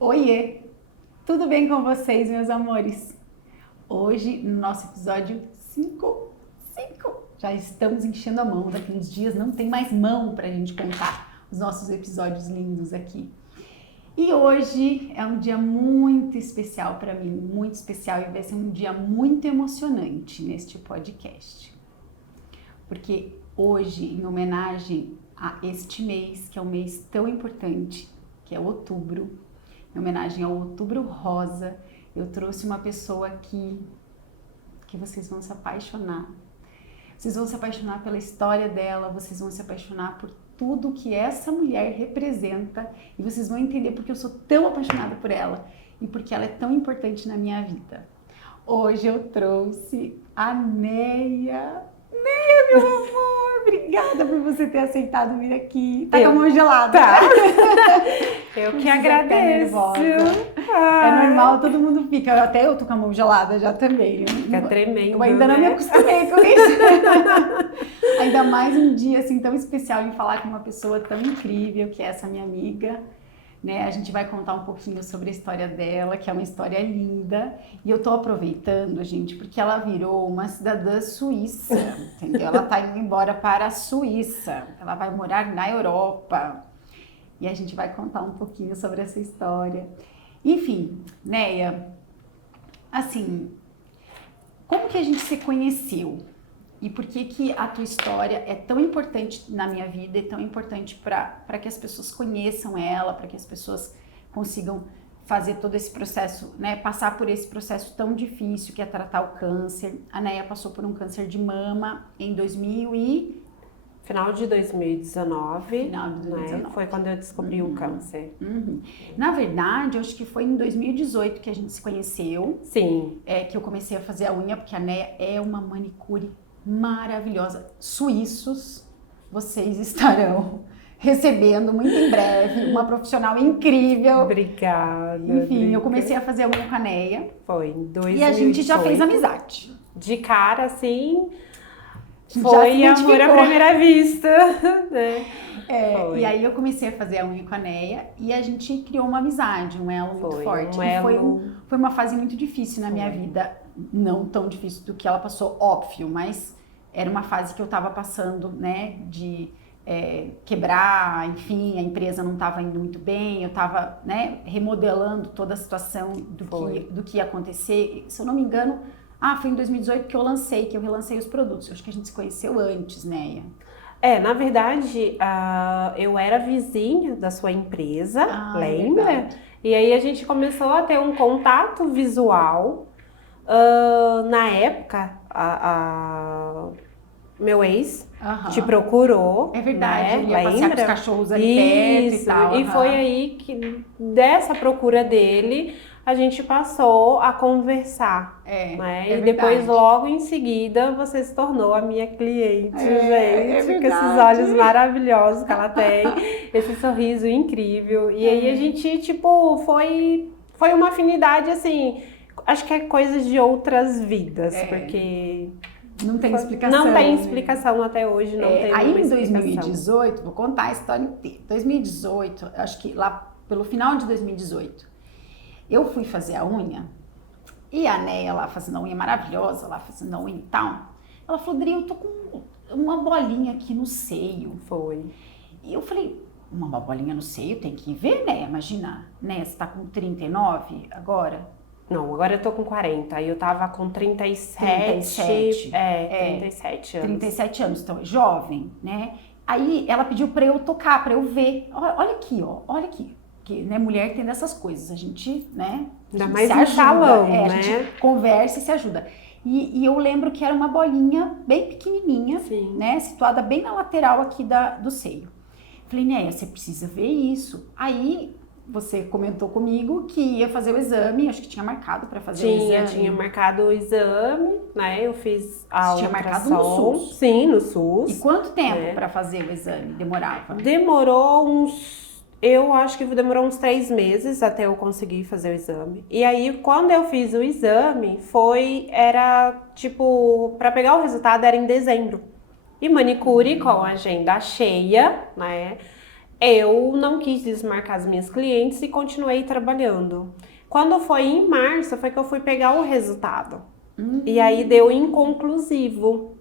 Oiê! Tudo bem com vocês, meus amores? Hoje, no nosso episódio 5, já estamos enchendo a mão. Daqui uns dias não tem mais mão pra gente contar os nossos episódios lindos aqui. E hoje é um dia muito especial para mim, muito especial, e vai ser um dia muito emocionante neste podcast. Porque hoje, em homenagem a este mês, que é um mês tão importante, que é outubro, em homenagem ao Outubro Rosa, eu trouxe uma pessoa que vocês vão se apaixonar. Vocês vão se apaixonar pela história dela, vocês vão se apaixonar por tudo que essa mulher representa e vocês vão entender porque eu sou tão apaixonada por ela e porque ela é tão importante na minha vida. Hoje eu trouxe a Neia. Neia, meu amor, obrigada por você ter aceitado vir aqui. Tá com a mão gelada. Tá. Eu que agradeço. É normal, todo mundo fica. Até eu tô com a mão gelada já também. Fica tremendo. Eu ainda não me acostumei com isso. Ainda mais um dia assim tão especial em falar com uma pessoa tão incrível que é essa minha amiga. Né? A gente vai contar um pouquinho sobre a história dela, que é uma história linda. E eu tô aproveitando, gente, porque ela virou uma cidadã suíça, entendeu? Ela tá indo embora para a Suíça. Ela vai morar na Europa. E a gente vai contar um pouquinho sobre essa história. Enfim, Neia, assim, como que a gente se conheceu? E por que a tua história é tão importante na minha vida e tão importante para que as pessoas conheçam ela, para que as pessoas consigam fazer todo esse processo, né? Passar por esse processo tão difícil que é tratar o câncer. A Neia passou por um câncer de mama em Final de 2019, Final de 2019. Né? Foi quando eu descobri o câncer. Na verdade, eu acho que foi em 2018 que a gente se conheceu. Sim. Que eu comecei a fazer a unha, porque a Neia é uma manicure maravilhosa. Suíços, vocês estarão recebendo muito em breve uma profissional incrível. Obrigada. Enfim, eu comecei a fazer a unha com a Neia. Foi em 2018. E a gente já fez amizade. De cara, assim, Já foi se amor à primeira vista. Né? E aí eu comecei a fazer a unha com a Neia e a gente criou uma amizade, um elo muito forte. Foi uma fase muito difícil na minha vida, não tão difícil do que ela passou, óbvio, mas era uma fase que eu tava passando, né, de quebrar, enfim, a empresa não estava indo muito bem, eu estava, né, remodelando toda a situação do que ia acontecer. Se eu não me engano, foi em 2018 que eu relancei os produtos. Eu acho que a gente se conheceu antes, Neia. Na verdade, eu era vizinha da sua empresa, lembra? Verdade. E aí a gente começou a ter um contato visual. Na época, meu ex te procurou. É verdade, né? ele ia passear com os cachorros ali perto e tal. E foi aí que, dessa procura dele, a gente passou a conversar. Né? E depois, logo em seguida, você se tornou a minha cliente, gente. Com esses olhos maravilhosos que ela tem, esse sorriso incrível. E aí a gente, tipo, foi uma afinidade, assim, acho que é coisa de outras vidas, porque... Não tem explicação. Não tem explicação até hoje, não tem aí em explicação. 2018, vou contar a história inteira. 2018, acho que lá pelo final de 2018, eu fui fazer a unha e a Neia lá fazendo a unha maravilhosa, lá fazendo a unha e tal. Ela falou, Dri, eu tô com uma bolinha aqui no seio. Foi. E eu falei, uma bolinha no seio? Tem que ver, né? Imagina, né? Você tá com 39 agora? Não, agora eu tô com 40, aí eu tava com 37 anos. 37 anos, então, jovem, né? Aí ela pediu pra eu tocar, pra eu ver. Olha aqui, ó, olha aqui. Que, né, mulher tem dessas coisas, a gente, né? Ainda mais no salão, né? A gente conversa e se ajuda. E eu lembro que era uma bolinha bem pequenininha, né? Situada bem na lateral aqui do seio. Falei, Neia, você precisa ver isso. Aí... Você comentou comigo que ia fazer o exame, acho que tinha marcado para fazer o exame. Tinha marcado o exame, né? Eu fiz a Tinha marcado no SUS? Sim, no SUS. E quanto tempo para fazer o exame demorava? Eu acho que demorou uns 3 meses até eu conseguir fazer o exame. E aí, quando eu fiz o exame, era tipo, para pegar o resultado era em dezembro. E manicure com a agenda cheia, né? eu não quis desmarcar as minhas clientes e continuei trabalhando. Quando foi em março, foi que eu fui pegar o resultado. E aí deu inconclusivo.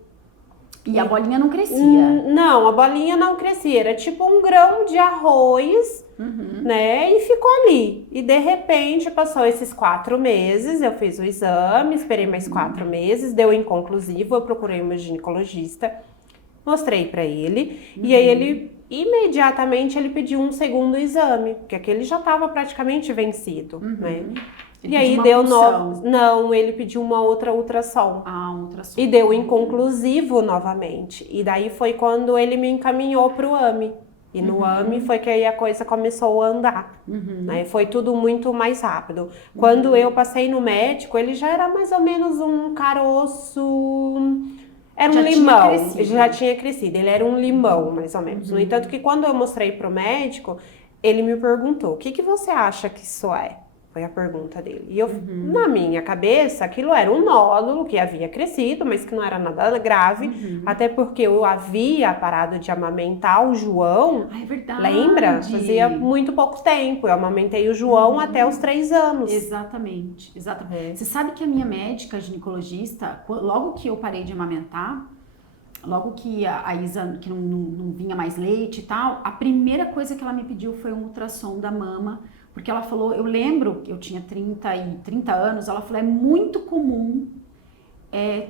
E a bolinha não crescia? Não, a bolinha não crescia. Era tipo um grão de arroz, né? E ficou ali. E de repente passou esses 4 meses, eu fiz o exame, esperei mais 4 meses, deu inconclusivo, eu procurei uma ginecologista, mostrei pra ele, e aí ele imediatamente ele pediu um segundo exame, porque aquele já estava praticamente vencido, né? Ele e aí deu Não, ele pediu uma outra ultrassom. Ultrassom. E deu inconclusivo novamente. E daí foi quando ele me encaminhou pro AME. E no AME foi que aí a coisa começou a andar. Né? Foi tudo muito mais rápido. Quando eu passei no médico, ele já era mais ou menos um caroço. Era um limão. Já tinha crescido. Ele era um limão, mais ou menos. No entanto, que quando eu mostrei pro médico, ele me perguntou: o que você acha que isso é? Foi a pergunta dele. E eu, na minha cabeça, aquilo era um nódulo que havia crescido, mas que não era nada grave. Até porque eu havia parado de amamentar o João. É verdade. Lembra? Fazia muito pouco tempo. Eu amamentei o João até os 3 anos. Exatamente. Você sabe que a minha médica ginecologista, logo que eu parei de amamentar, logo que a Isa, que não vinha mais leite e tal, a primeira coisa que ela me pediu foi um ultrassom da mama. Porque ela falou, eu lembro que eu tinha 30 anos, ela falou, é muito comum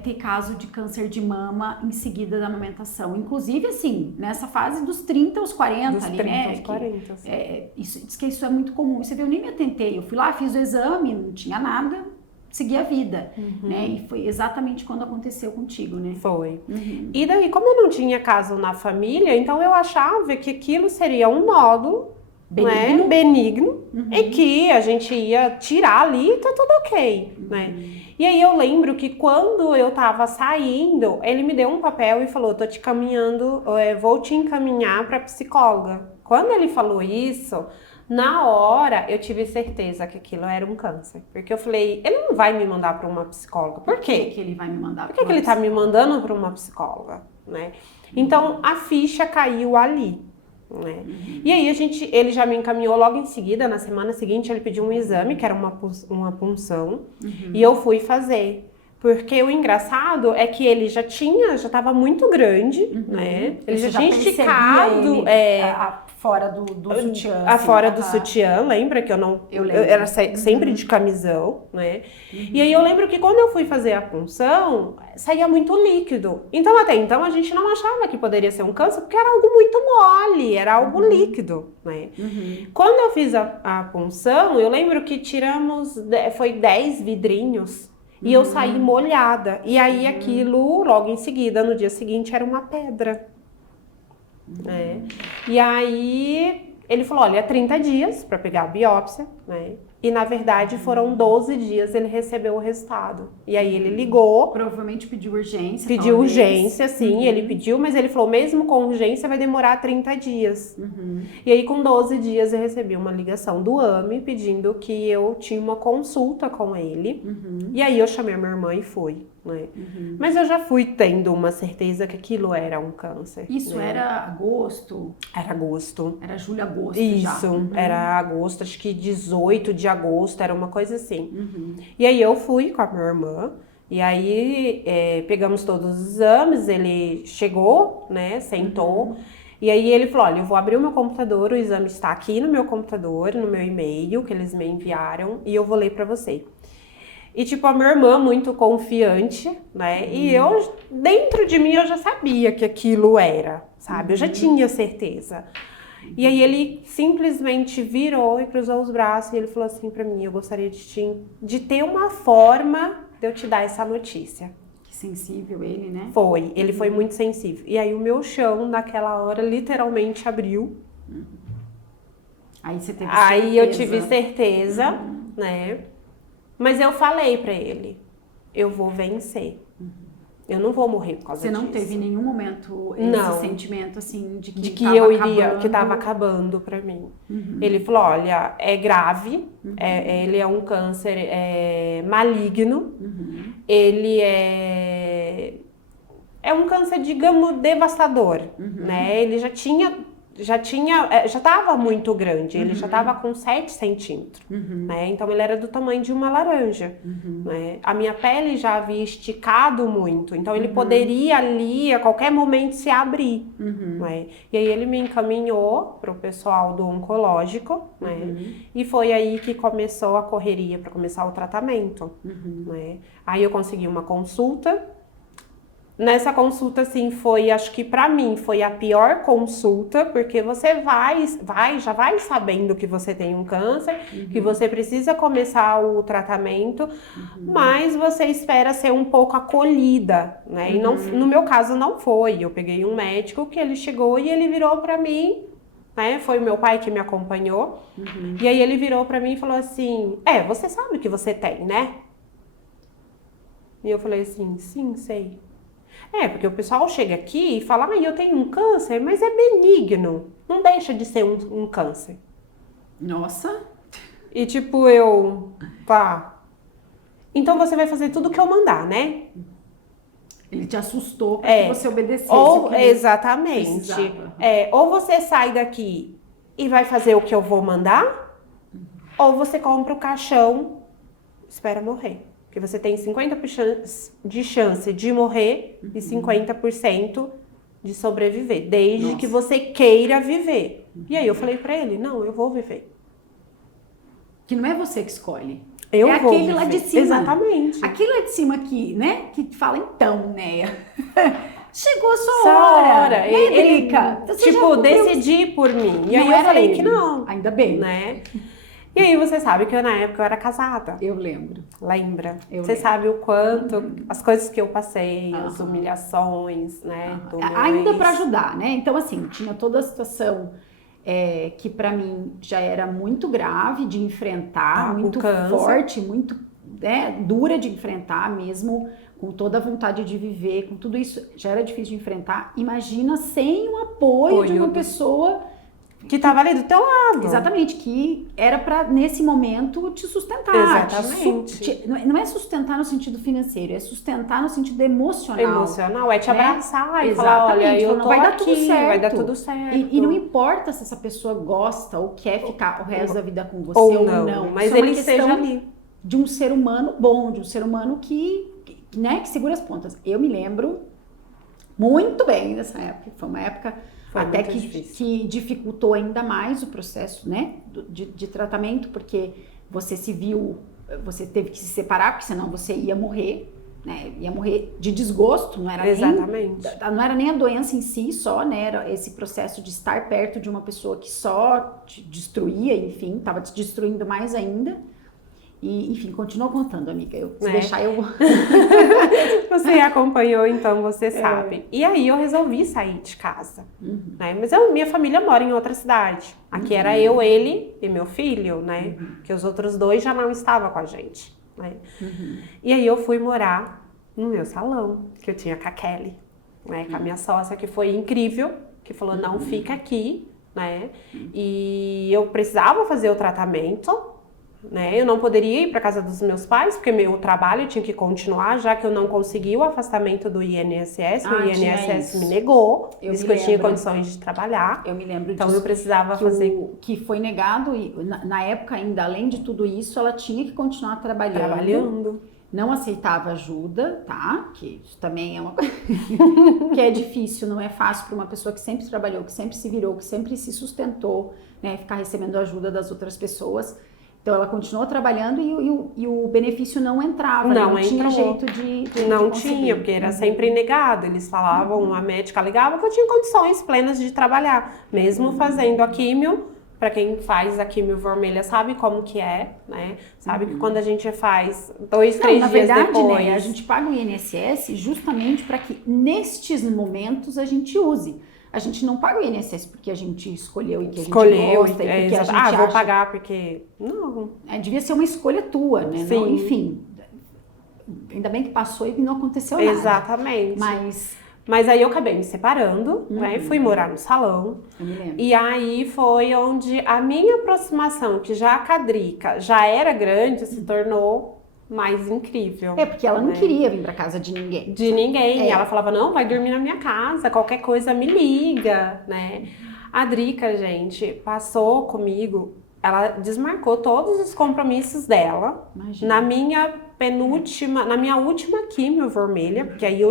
ter caso de câncer de mama em seguida da amamentação. Inclusive, assim, nessa fase dos 30 aos 40 dos ali, 30 né? Aos 40, Diz que isso é muito comum. Você viu, eu nem me atentei. Eu fui lá, fiz o exame, não tinha nada, segui a vida, né? E foi exatamente quando aconteceu contigo, né? Foi. E daí, como eu não tinha caso na família, então eu achava que aquilo seria um nódulo benigno e que a gente ia tirar ali e tá tudo ok, né? E aí eu lembro que quando eu tava saindo, ele me deu um papel e falou, tô te caminhando, vou te encaminhar pra psicóloga. Quando ele falou isso, na hora eu tive certeza que aquilo era um câncer. Porque eu falei, ele não vai me mandar pra uma psicóloga. Por quê? Por que ele vai me mandar Por que ele tá me mandando pra uma psicóloga, né? Então a ficha caiu ali. Né? E aí ele já me encaminhou logo em seguida, na semana seguinte ele pediu um exame, que era uma punção, e eu fui fazer. Porque o engraçado é que ele já estava muito grande, né? Ele já tinha esticado. Fora do sutiã. Fora do sutiã, lembra que eu era sempre de camisão, né? E aí eu lembro que quando eu fui fazer a punção, saía muito líquido. Então até então a gente não achava que poderia ser um câncer, porque era algo muito mole, era algo líquido, né? Quando eu fiz a punção, eu lembro que foi 10 vidrinhos. E eu saí molhada. E aí aquilo, logo em seguida, no dia seguinte, era uma pedra. Né? E aí ele falou, olha, 30 dias para pegar a biópsia, né? E na verdade foram 12 dias ele recebeu o resultado. E aí ele ligou. Provavelmente pediu urgência. Pediu urgência, sim, ele pediu, mas ele falou, mesmo com urgência vai demorar 30 dias. E aí com 12 dias eu recebi uma ligação do AME pedindo que eu tinha uma consulta com ele. E aí eu chamei a minha irmã e fui. Né? Mas eu já fui tendo uma certeza que aquilo era um câncer. Isso era agosto? Era agosto. Era julho, agosto já. Isso, era agosto, acho que 18 de agosto, era uma coisa assim. E aí eu fui com a minha irmã, e aí pegamos todos os exames, ele chegou, né, sentou, e aí ele falou, olha, eu vou abrir o meu computador, o exame está aqui no meu computador, no meu e-mail, que eles me enviaram, e eu vou ler pra você. E tipo, a minha irmã muito confiante, né? E eu, dentro de mim, eu já sabia que aquilo era, sabe? Eu já tinha certeza. E aí ele simplesmente virou e cruzou os braços e ele falou assim pra mim, eu gostaria de ter uma forma de eu te dar essa notícia. Que sensível ele, né? Ele foi muito sensível. E aí o meu chão, naquela hora, literalmente abriu. Aí você teve certeza. Aí eu tive certeza, né? Mas eu falei pra ele, eu vou vencer. Eu não vou morrer por causa disso. Você não teve em nenhum momento esse sentimento assim de que que tava acabando pra mim. Ele falou, olha, é grave, ele é um câncer maligno, ele é um câncer, digamos, devastador, né? Ele já tinha já estava muito grande, ele já estava com 7 centímetros, né? Então ele era do tamanho de uma laranja, né? A minha pele já havia esticado muito, então ele poderia ali a qualquer momento se abrir, né? E aí ele me encaminhou para o pessoal do oncológico, né? E foi aí que começou a correria para começar o tratamento, né? Aí eu consegui uma consulta. Nessa consulta, assim, acho que pra mim foi a pior consulta, porque você já vai sabendo que você tem um câncer, que você precisa começar o tratamento, mas você espera ser um pouco acolhida, né? E não, no meu caso não foi. Eu peguei um médico que ele chegou e ele virou pra mim, né? Foi o meu pai que me acompanhou. E aí ele virou pra mim e falou assim: você sabe o que você tem, né? E eu falei assim: sim, sei. Porque o pessoal chega aqui e fala, eu tenho um câncer, mas é benigno. Não deixa de ser um câncer. Nossa. E tipo, tá. Então você vai fazer tudo o que eu mandar, né? Ele te assustou para que você obedecesse. Exatamente. Ou você sai daqui e vai fazer o que eu vou mandar, ou você compra o caixão, espera morrer. Porque você tem 50% de chance de morrer e 50% de sobreviver, desde que você queira viver. E aí eu falei pra ele, não, eu vou viver. Que não é você que escolhe. Eu vou aquele viver. lá de cima. Exatamente. Aquele lá de cima que, né? Que fala, então, Néia, chegou a sua hora. Né, Drica? Tipo, decidi por mim. E aí eu falei que não. Ainda bem. Né? E aí você sabe que na época eu era casada. Eu lembro. Lembra? Você sabe o quanto, as coisas que eu passei, as humilhações, né? Ainda para ajudar, né? Então, assim, tinha toda a situação que para mim já era muito grave de enfrentar, muito forte, muito dura de enfrentar mesmo, com toda a vontade de viver, com tudo isso, já era difícil de enfrentar. Imagina sem o apoio de uma pessoa que estava ali do teu lado. Exatamente, que era para nesse momento te sustentar. Exatamente. Não é sustentar no sentido financeiro, é sustentar no sentido emocional. Emocional, é te abraçar e falar, olha, eu tô vai dar aqui, tudo certo. Vai dar tudo certo. E não importa se essa pessoa gosta ou quer ficar o resto da vida com você ou não. Mas ele esteja ali. De um ser humano bom, de um ser humano que segura as pontas. Eu me lembro muito bem dessa época. Foi uma época até que dificultou ainda mais o processo, né, de tratamento, porque você teve que se separar, porque senão você ia morrer, né, ia morrer de desgosto, não era nem a doença em si só, né, era esse processo de estar perto de uma pessoa que só te destruía, enfim, estava te destruindo mais ainda. E, enfim, continua contando, amiga. Se deixar, eu vou. Você acompanhou, então você sabe. E aí eu resolvi sair de casa. Né? Mas minha família mora em outra cidade. Aqui era eu, ele e meu filho, né? Que os outros 2 já não estavam com a gente. Né? E aí eu fui morar no meu salão, que eu tinha com a Kelly, né? Com a minha sócia, que foi incrível, que falou, não, fica aqui, né? E eu precisava fazer o tratamento. Né? Eu não poderia ir para casa dos meus pais, porque meu trabalho tinha que continuar, já que eu não consegui o afastamento do INSS, o INSS me negou, disse que eu tinha condições de trabalhar. Eu me lembro então disso. Eu precisava fazer... Que foi negado, e na época ainda, além de tudo isso, ela tinha que continuar trabalhando. Não aceitava ajuda, tá? Que isso também é uma coisa que é difícil, não é fácil para uma pessoa que sempre trabalhou, que sempre se virou, que sempre se sustentou, né? Ficar recebendo ajuda das outras pessoas. Então ela continuou trabalhando e o benefício não entrava, não tinha jeito de não tinha, porque era sempre negado. Eles falavam, a médica ligava que eu tinha condições plenas de trabalhar, mesmo fazendo a químio. Para quem faz a químio vermelha sabe como que é, né? Sabe que quando a gente faz 2, 3 dias depois... Né, a gente paga o INSS justamente para que nestes momentos a gente use. A gente não paga o INSS porque a gente escolheu e que a gente gosta. E porque a gente vou pagar porque... Não. Devia ser uma escolha tua, né? Sim. Não, enfim, ainda bem que passou e não aconteceu nada. Exatamente. Mas aí eu acabei me separando, né? Fui morar no salão. Eu me lembro. E aí foi onde a minha aproximação, que já a Cadrica já era grande, se tornou mais incrível. Porque ela não queria vir pra casa de ninguém. De ninguém. Ela falava, não, vai dormir na minha casa, qualquer coisa me liga, né? A Drica, gente, passou comigo, ela desmarcou todos os compromissos dela. Imagina. Na minha última químio vermelha, porque aí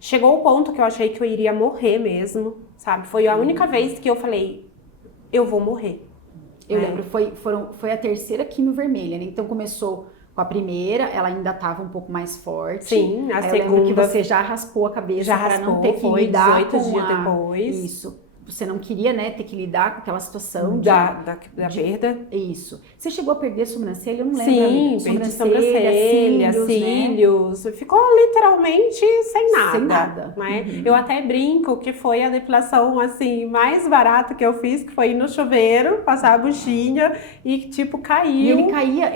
chegou o ponto que eu achei que eu iria morrer mesmo, sabe? Foi a única vez que eu falei, eu vou morrer. Eu lembro, foi a terceira químio vermelha, né? Então começou com a primeira, ela ainda estava um pouco mais forte. Sim, a Aí segunda. eu lembro que você já raspou a cabeça para não ter que lidar 18 dias depois. Isso. Você não queria, né, ter que lidar com aquela situação da perda. Isso. Você chegou a perder a sobrancelha? Eu não lembro. Sim, perdi sobrancelha, cílios. Né? Ficou literalmente sem nada. Sem nada. Né? Eu até brinco que foi a depilação assim mais barata que eu fiz, que foi ir no chuveiro, passar a buchinha e tipo caiu. E ele caía,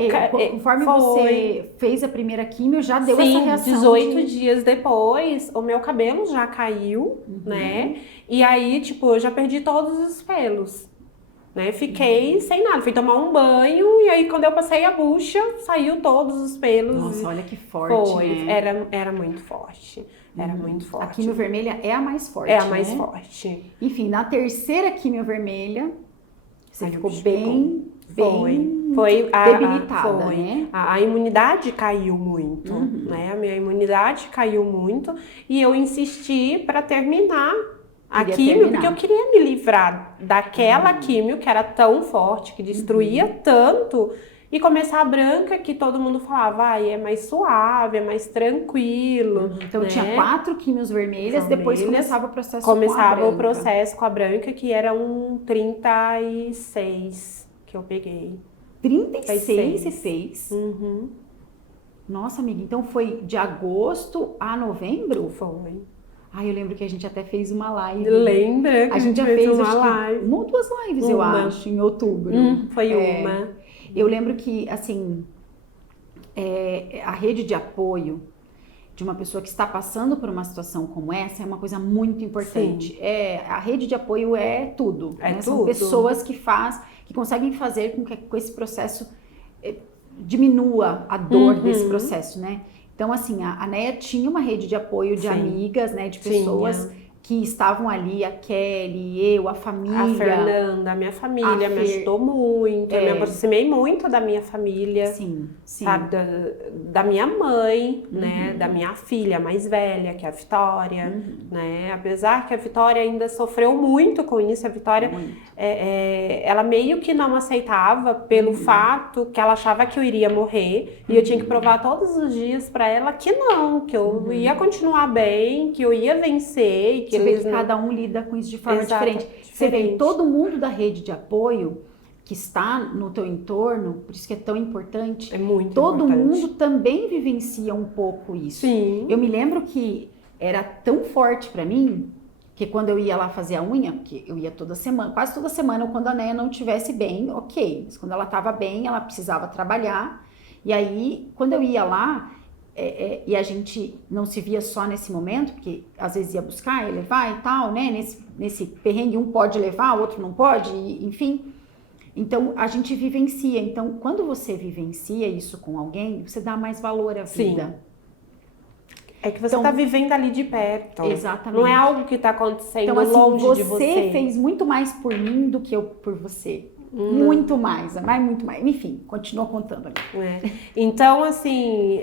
conforme você fez a primeira químio, já deu essa reação. 18 dias depois, o meu cabelo já caiu, né? E aí, tipo, eu já perdi todos os pelos, né? Fiquei sem nada, fui tomar um banho e aí quando eu passei a bucha, saiu todos os pelos. Nossa, olha que forte, foi, né? Era muito forte, era muito forte. A químio vermelha é a mais forte, é a mais forte. Enfim, na terceira químio vermelha, você ficou bem debilitada, né? A imunidade caiu muito, né? A minha imunidade caiu muito e eu insisti para terminar a químio, porque eu queria me livrar daquela químio que era tão forte, que destruía tanto, e começar a branca que todo mundo falava, é mais suave, é mais tranquilo. Então né? tinha 4 químios vermelhas, depois começava o processo o processo com a branca, que era um 36 que eu peguei. 36 você fez? Nossa, amiga, então foi de agosto a novembro? Foi. Ai, eu lembro que a gente até fez uma live. Lembra? A gente já fez uma live. Uma ou duas lives, eu acho, em outubro. Foi uma. Eu lembro que, assim, a rede de apoio de uma pessoa que está passando por uma situação como essa é uma coisa muito importante. A rede de apoio é tudo. É né? tudo. São pessoas que conseguem fazer com que esse processo diminua a dor desse processo, né? Então, assim, a Neia tinha uma rede de apoio de amigas, né? De pessoas que estavam ali, a Kelly, eu, a família. A Fernanda, a minha família me ajudou muito. Eu me aproximei muito da minha família. Sim. Sabe, da minha mãe, né? Da minha filha mais velha, que é a Vitória, né? Apesar que a Vitória ainda sofreu muito com isso, a Vitória, ela meio que não aceitava pelo fato que ela achava que eu iria morrer e eu tinha que provar todos os dias para ela que não, que eu ia continuar bem, que eu ia vencer. E que você vê que cada um lida com isso de forma diferente. Você vê, todo mundo da rede de apoio que está no teu entorno, por isso que é tão importante. É muito todo importante. mundo também vivencia um pouco isso. Sim. Eu me lembro que era tão forte para mim que quando eu ia lá fazer a unha, porque eu ia toda semana, quase toda semana, quando a Neia não estivesse bem, ok. Mas quando ela estava bem, ela precisava trabalhar. E aí, quando eu ia lá, e a gente não se via só nesse momento, porque às vezes ia buscar, ia levar e tal, né? Nesse perrengue, um pode levar, o outro não pode, enfim. Então, a gente vivencia. Então, quando você vivencia isso com alguém, você dá mais valor à vida. É que você está vivendo ali de perto. Exatamente. Não é algo que está acontecendo então, assim, longe de você. Você fez muito mais por mim do que eu por você. Muito mais, muito mais. Enfim, continua contando. Então, assim,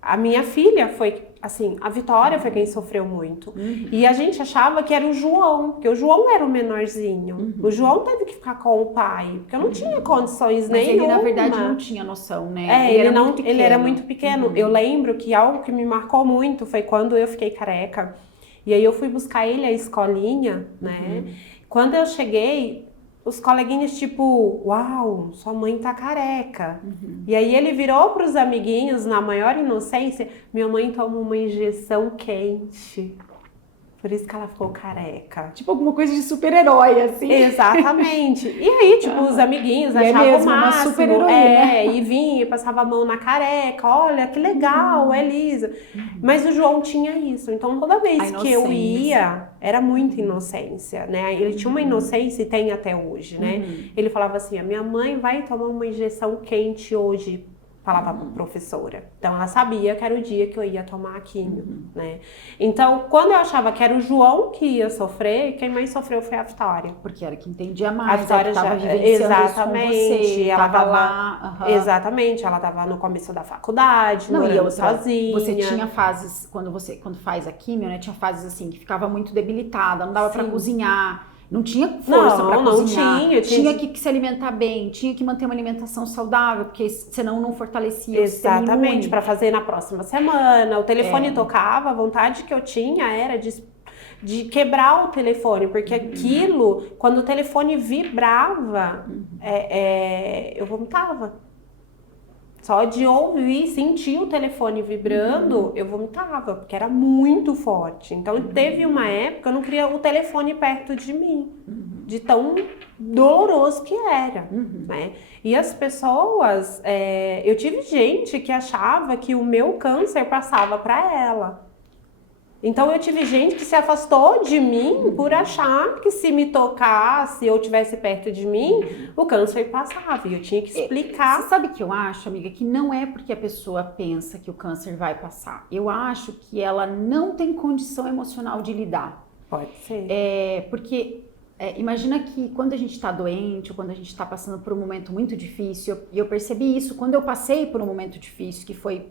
a minha filha foi, assim, a Vitória foi quem sofreu muito. E a gente achava que era o João, porque o João era o menorzinho. O João teve que ficar com o pai, porque eu não tinha condições nenhuma. Mas ele, na verdade, não tinha noção, né? Ele era muito pequeno. Eu lembro que algo que me marcou muito foi quando eu fiquei careca. E aí eu fui buscar ele à escolinha, né? Quando eu cheguei, os coleguinhas tipo, uau, sua mãe tá careca. E aí ele virou pros amiguinhos, na maior inocência, minha mãe toma uma injeção quente. Por isso que ela ficou careca. Tipo alguma coisa de super-herói, assim. Exatamente. E aí, tipo, os amiguinhos achavam o máximo. Uma super-heroína. E vinha e passava a mão na careca. Olha, que legal, Elisa. Mas o João tinha isso. Então, toda vez que eu ia, era muita inocência, né? Ele tinha uma inocência e tem até hoje, né? Ele falava assim, a minha mãe vai tomar uma injeção quente hoje. falava pra professora. Então ela sabia que era o dia que eu ia tomar a químio, né? Então, quando eu achava que era o João que ia sofrer, quem mais sofreu foi a Vitória. Porque era que entendia mais, A Vitória estava já, vivenciando exatamente, isso com você, ela tava tava lá. exatamente, ela tava no começo da faculdade, Não, e morando outra, sozinha. você tinha fases, quando faz a químio, né, tinha fases assim, que ficava muito debilitada, não dava pra cozinhar, não tinha força pra cozinhar, tinha que se alimentar bem, tinha que manter uma alimentação saudável, porque senão não fortalecia o sistema imune. Exatamente, para fazer na próxima semana. O telefone tocava, a vontade que eu tinha era de quebrar o telefone, porque aquilo, quando o telefone vibrava, eu vomitava. Só de ouvir, sentir o telefone vibrando, eu vomitava, porque era muito forte. Então, teve uma época, eu não queria o telefone perto de mim, de tão doloroso que era, né? E as pessoas, eu tive gente que achava que o meu câncer passava para ela. Então, eu tive gente que se afastou de mim por achar que se me tocasse ou tivesse perto de mim, o câncer passava. E eu tinha que explicar. Você sabe o que eu acho, amiga? Que não é porque a pessoa pensa que o câncer vai passar. Eu acho que ela não tem condição emocional de lidar. Pode ser. Porque imagina que quando a gente está doente ou quando a gente está passando por um momento muito difícil, e eu percebi isso quando eu passei por um momento difícil, que foi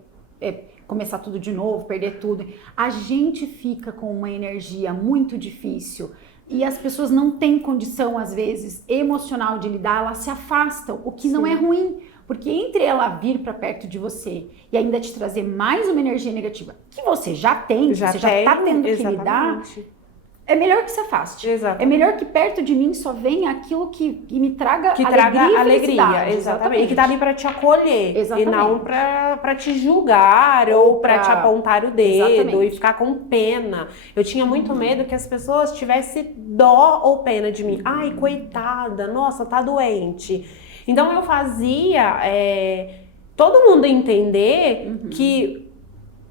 começar tudo de novo, perder tudo, a gente fica com uma energia muito difícil e as pessoas não têm condição, às vezes, emocional de lidar, elas se afastam, o que não é ruim, porque entre ela vir para perto de você e ainda te trazer mais uma energia negativa, que você já tem, você já está tendo que lidar, é melhor que se afaste. Exatamente. É melhor que perto de mim só venha aquilo que me traga alegria. Exatamente. E que tá ali pra te acolher. Exatamente. E não pra te julgar ou pra te apontar o dedo e ficar com pena. Eu tinha muito medo que as pessoas tivessem dó ou pena de mim. Ai, coitada, nossa, tá doente. Então eu fazia todo mundo entender que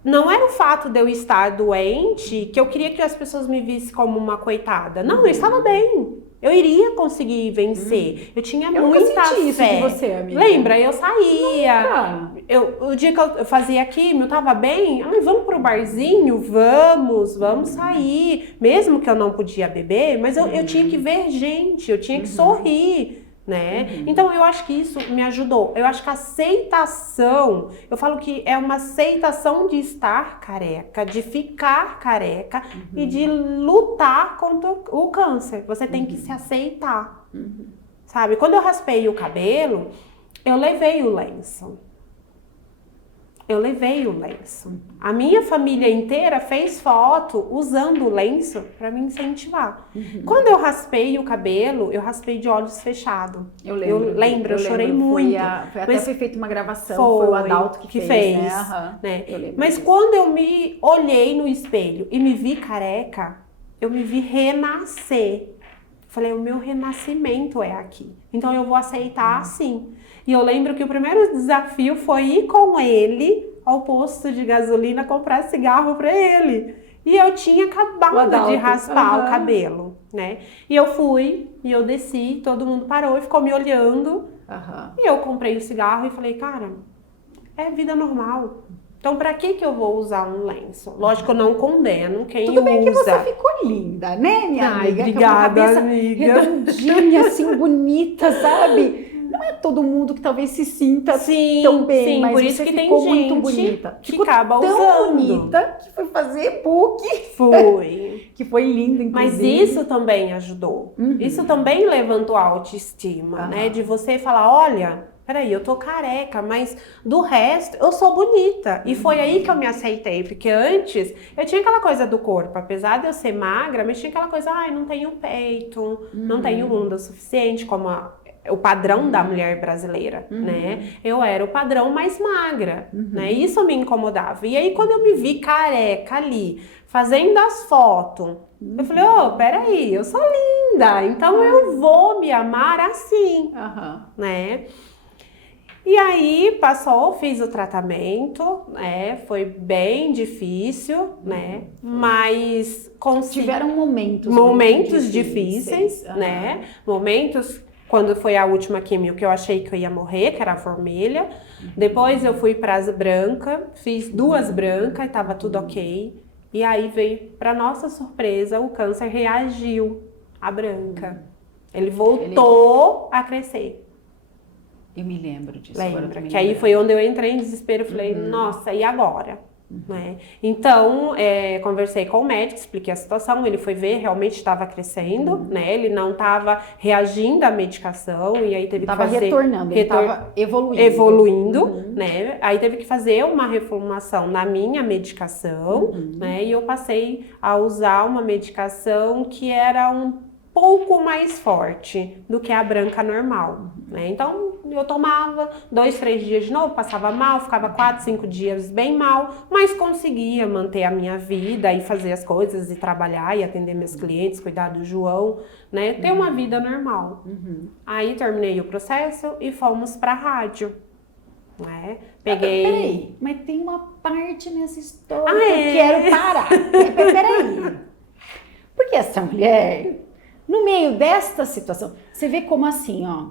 não era o fato de eu estar doente que eu queria que as pessoas me vissem como uma coitada. Não, eu estava bem. Eu iria conseguir vencer. Eu tinha muita fé. Isso de você, amiga. Lembra? Eu saía. O dia que eu fazia químio, eu tava bem. Ai, vamos pro barzinho? Vamos sair. Mesmo que eu não podia beber, mas eu tinha que ver gente, eu tinha que sorrir. Né? Então eu acho que isso me ajudou. Eu acho que a aceitação, eu falo que é uma aceitação de estar careca, de ficar careca e de lutar contra o câncer. Você tem que se aceitar. Sabe? Quando eu raspei o cabelo, eu levei o lenço. A minha família inteira fez foto usando o lenço para me incentivar. Quando eu raspei o cabelo, eu raspei de olhos fechados. Eu lembro, eu chorei muito. Foi feita uma gravação, foi o Adalto que fez. Né? Mas quando eu me olhei no espelho e me vi careca, eu me vi renascer. Falei, o meu renascimento é aqui. Então eu vou aceitar assim. E eu lembro que o primeiro desafio foi ir com ele ao posto de gasolina comprar cigarro para ele. E eu tinha acabado de raspar o cabelo, né? E eu fui, e eu desci, todo mundo parou e ficou me olhando. E eu comprei o cigarro e falei, cara, é vida normal. Então, pra que eu vou usar um lenço? Lógico, eu não condeno quem usa. Tudo bem que você ficou linda, né, minha amiga? Obrigada, com a cabeça amiga. redondinha, assim, bonita, sabe? Não é todo mundo que talvez se sinta tão bem, mas por isso você que tem ficou gente muito bonita. que acaba tão usando. bonita que foi fazer book. Foi. Que foi lindo, inclusive. Mas isso também ajudou. Isso também levantou a autoestima, né? De você falar, olha, peraí, eu tô careca, mas do resto eu sou bonita. E foi aí que eu me aceitei, porque antes eu tinha aquela coisa do corpo, apesar de eu ser magra, mas tinha aquela coisa, ai, não tenho peito, não tenho bunda suficiente, como o padrão da mulher brasileira, né? Eu era o padrão mais magra, né? Isso me incomodava. E aí, quando eu me vi careca ali, fazendo as fotos, eu falei, peraí, eu sou linda, então eu vou me amar assim, né? E aí, passou, fiz o tratamento, né? Foi bem difícil, né? Mas tiveram momentos difíceis, né? Momentos quando foi a última quimio, que eu achei que eu ia morrer, que era a vermelha. Depois eu fui para as brancas, fiz 2 brancas e tava tudo ok. E aí veio, para nossa surpresa, o câncer reagiu à branca. Ele voltou a crescer. Eu me lembro disso. Lembra? Que aí foi onde eu entrei em desespero. Falei, nossa, e agora? Né? Então, conversei com o médico, expliquei a situação. Ele foi ver, realmente estava crescendo, né? Ele não estava reagindo à medicação e aí teve que fazer... retornando, ele estava evoluindo. Evoluindo, né? Aí teve que fazer uma reformulação na minha medicação, né? E eu passei a usar uma medicação que era um pouco mais forte do que a branca normal, né? Então, eu tomava 2, 3 dias de novo, passava mal, ficava 4, 5 dias bem mal, mas conseguia manter a minha vida e fazer as coisas e trabalhar e atender meus clientes, cuidar do João, né? Ter uma vida normal. Aí terminei o processo e fomos pra rádio, né? Peguei... Peraí, mas tem uma parte nessa história que eu quero parar. Peraí. Porque essa mulher... No meio desta situação, você vê como assim, ó,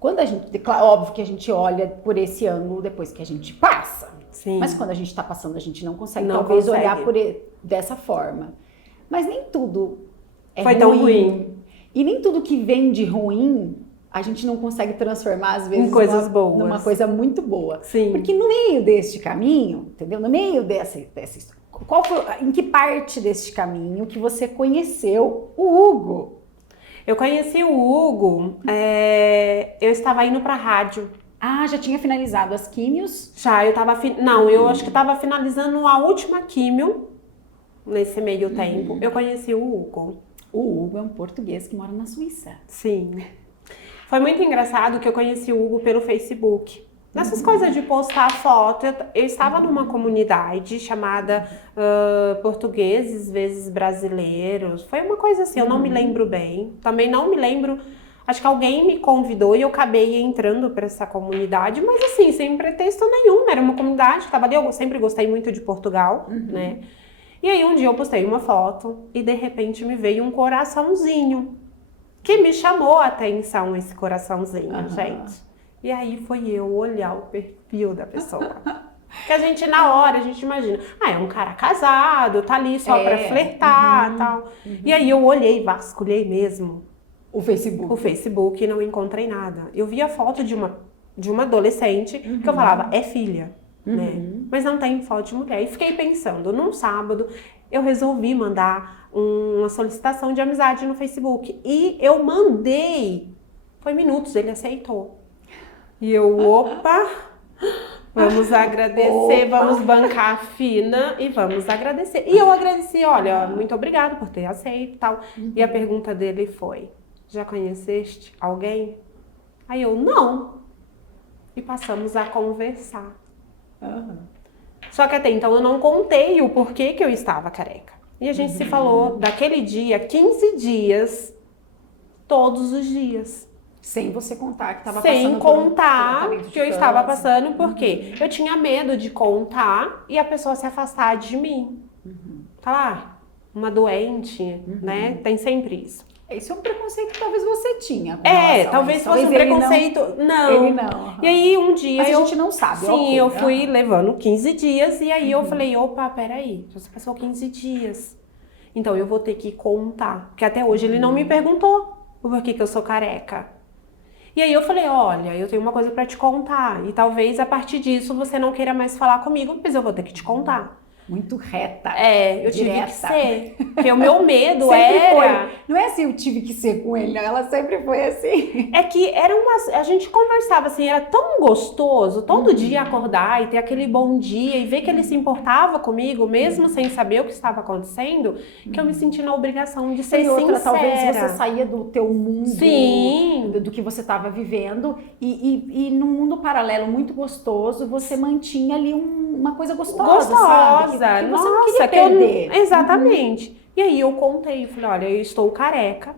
quando a gente, óbvio que a gente olha por esse ângulo depois que a gente passa, Sim. Mas quando a gente está passando, a gente não consegue talvez olhar dessa forma. Mas nem tudo foi tão ruim. E nem tudo que vem de ruim, a gente não consegue transformar, às vezes, em coisas boas. Numa coisa muito boa. Sim. Porque no meio deste caminho, entendeu? No meio dessa história, em que parte deste caminho que você conheceu o Hugo? Eu conheci o Hugo, eu estava indo pra rádio. Ah, já tinha finalizado as químios? Já, eu tava... eu acho que tava finalizando a última químio, nesse meio tempo. Eu conheci o Hugo. O Hugo é um português que mora na Suíça. Sim. Foi muito engraçado que eu conheci o Hugo pelo Facebook. Nessas coisas de postar foto, eu estava numa comunidade chamada Portugueses vezes Brasileiros. Foi uma coisa assim, eu não me lembro bem. Também não me lembro, acho que alguém me convidou e eu acabei entrando para essa comunidade, mas assim, sem pretexto nenhum. Era uma comunidade que estava ali, eu sempre gostei muito de Portugal, né? E aí um dia eu postei uma foto e de repente me veio um coraçãozinho. Que me chamou a atenção esse coraçãozinho, gente. E aí foi eu olhar o perfil da pessoa. Que a gente, na hora, a gente imagina, é um cara casado, tá ali só pra flertar e tal. E aí eu olhei, vasculhei mesmo o Facebook e não encontrei nada. Eu vi a foto de uma adolescente que eu falava, é filha, né? Mas não tem foto de mulher. E fiquei pensando, num sábado, eu resolvi mandar uma solicitação de amizade no Facebook. E eu mandei, foi minutos, ele aceitou. E eu, vamos agradecer, vamos bancar fina e vamos agradecer. E eu agradeci, olha, muito obrigada por ter aceito e tal. E a pergunta dele foi, já conheceste alguém? Aí eu, não. E passamos a conversar. Só que até então eu não contei o porquê que eu estava careca. E a gente se falou daquele dia, 15 dias, todos os dias. Sem você contar que estava passando por um tratamento que eu estava passando, porque eu tinha medo de contar e a pessoa se afastar de mim. Falar, uma doente, né? Tem sempre isso. Esse é um preconceito que talvez você tinha. Talvez fosse um preconceito. Não. Ele não. E aí um dia. Mas a gente não sabe. Sim, eu fui levando 15 dias e aí eu falei, peraí, você passou 15 dias. Então eu vou ter que contar. Porque até hoje ele não me perguntou o porquê que eu sou careca. E aí eu falei, olha, eu tenho uma coisa pra te contar. E talvez a partir disso você não queira mais falar comigo, mas eu vou ter que te contar. Muito reta. Eu tive que ser. Porque o meu medo era... Não é assim, eu tive que ser com ele, não. Ela sempre foi assim. É que a gente conversava assim, era tão gostoso todo dia acordar e ter aquele bom dia e ver que ele se importava comigo, mesmo sem saber o que estava acontecendo, que eu me senti na obrigação de ser sincera. Talvez você saía do teu mundo, Sim. do que você estava vivendo e num mundo paralelo muito gostoso, você mantinha ali uma coisa gostosa, sabe? Que você não queria perder. Exatamente. E aí eu contei, falei, olha, eu estou careca,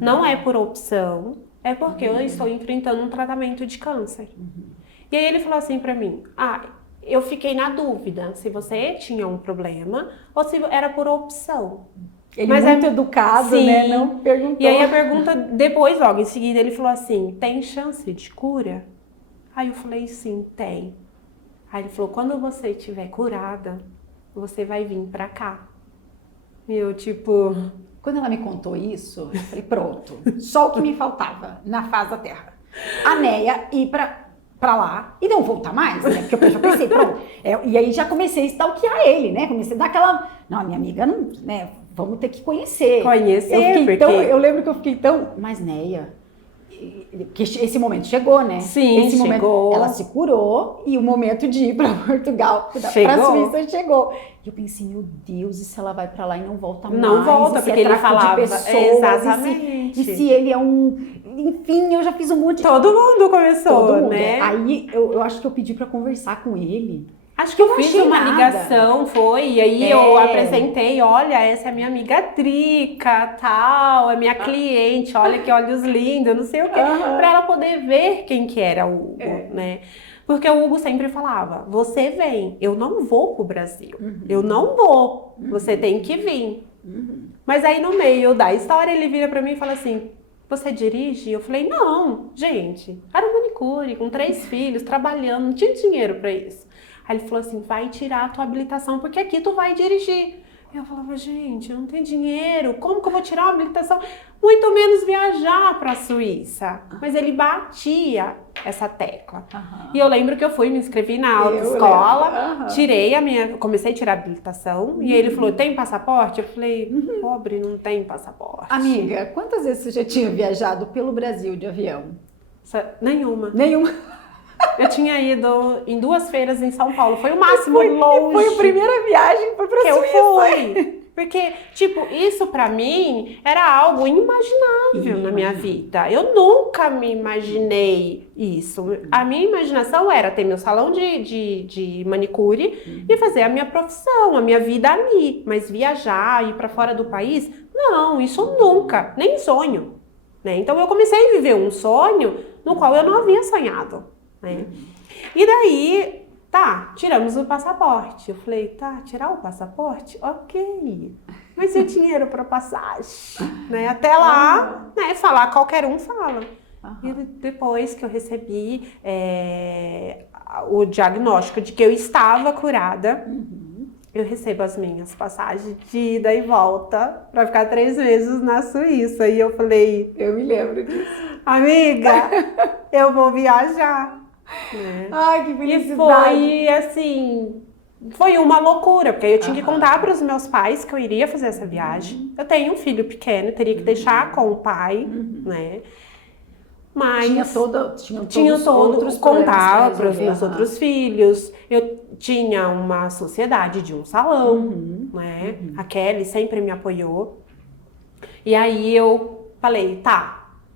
não é por opção, é porque eu estou enfrentando um tratamento de câncer. E aí ele falou assim pra mim, eu fiquei na dúvida se você tinha um problema ou se era por opção. Ele é muito educado, sim. né? Não perguntou. E aí a pergunta, depois, logo em seguida, ele falou assim, tem chance de cura? Aí eu falei, sim, tem. Aí ele falou, quando você estiver curada, você vai vir pra cá. E eu, tipo... Quando ela me contou isso, eu falei, pronto, só o que me faltava na face da Terra. A Neia ir pra lá e não voltar mais, né? Porque eu já pensei, pronto. E aí já comecei a stalkear ele, né? Comecei a dar aquela... Não, a minha amiga, não, né? Vamos ter que conhecer. Eu lembro que eu fiquei tão... Mas, Neia... Porque esse momento chegou, né? Sim, esse momento, chegou. Ela se curou e o momento de ir para Portugal, para a Suíça chegou. E eu pensei, meu Deus, e se ela vai para lá e não volta mais? Não volta, porque ele falava de pessoas, exatamente. E se ele é um... Enfim, eu já fiz um monte de... Todo mundo começou, né? Aí eu acho que eu pedi para conversar com ele. Acho que eu fiz uma ligação, foi, e aí eu apresentei, olha, essa é a minha amiga Drica, tal, é minha cliente, olha que olhos lindos, não sei o quê, pra ela poder ver quem que era o Hugo, né? Porque o Hugo sempre falava, você vem, eu não vou pro Brasil, eu não vou, você tem que vir. Mas aí no meio da história ele vira pra mim e fala assim, você dirige? Eu falei, não, gente, era manicure, com 3 filhos, trabalhando, não tinha dinheiro pra isso. Aí ele falou assim, vai tirar a tua habilitação, porque aqui tu vai dirigir. Eu falava, gente, eu não tenho dinheiro, como que eu vou tirar a habilitação? Muito menos viajar para a Suíça. Mas ele batia essa tecla. E eu lembro que eu fui, me inscrevi na autoescola, comecei a tirar a habilitação, e ele falou, tem passaporte? Eu falei, pobre, não tem passaporte. Amiga, quantas vezes você já tinha viajado pelo Brasil de avião? Nenhuma. Nenhuma? Eu tinha ido em 2 feiras em São Paulo. Foi o máximo longe. Foi a primeira viagem pra Suíça. Eu fui. Porque, tipo, isso pra mim era algo inimaginável na minha vida. Eu nunca me imaginei isso. A minha imaginação era ter meu salão de manicure e fazer a minha profissão, a minha vida ali. Mas viajar, ir pra fora do país, não, isso nunca, nem sonho. Né? Então eu comecei a viver um sonho no qual eu não havia sonhado. Né? E daí, tiramos o passaporte. Eu falei, tirar o passaporte? Ok. Mas e o dinheiro para passagem? Né? Até lá, né, falar, qualquer um fala. E depois que eu recebi o diagnóstico de que eu estava curada, eu recebo as minhas passagens de ida e volta para ficar 3 meses na Suíça. E eu falei, eu me lembro disso. Amiga, eu vou viajar. Né? Ai, que felicidade. E foi assim, foi uma loucura, porque eu tinha que contar para os meus pais que eu iria fazer essa viagem. Eu tenho um filho pequeno, teria que deixar com o pai, né? Mas tinha todo contar para os meus outros filhos. Eu tinha uma sociedade de um salão, né? A Kelly sempre me apoiou. E aí eu falei,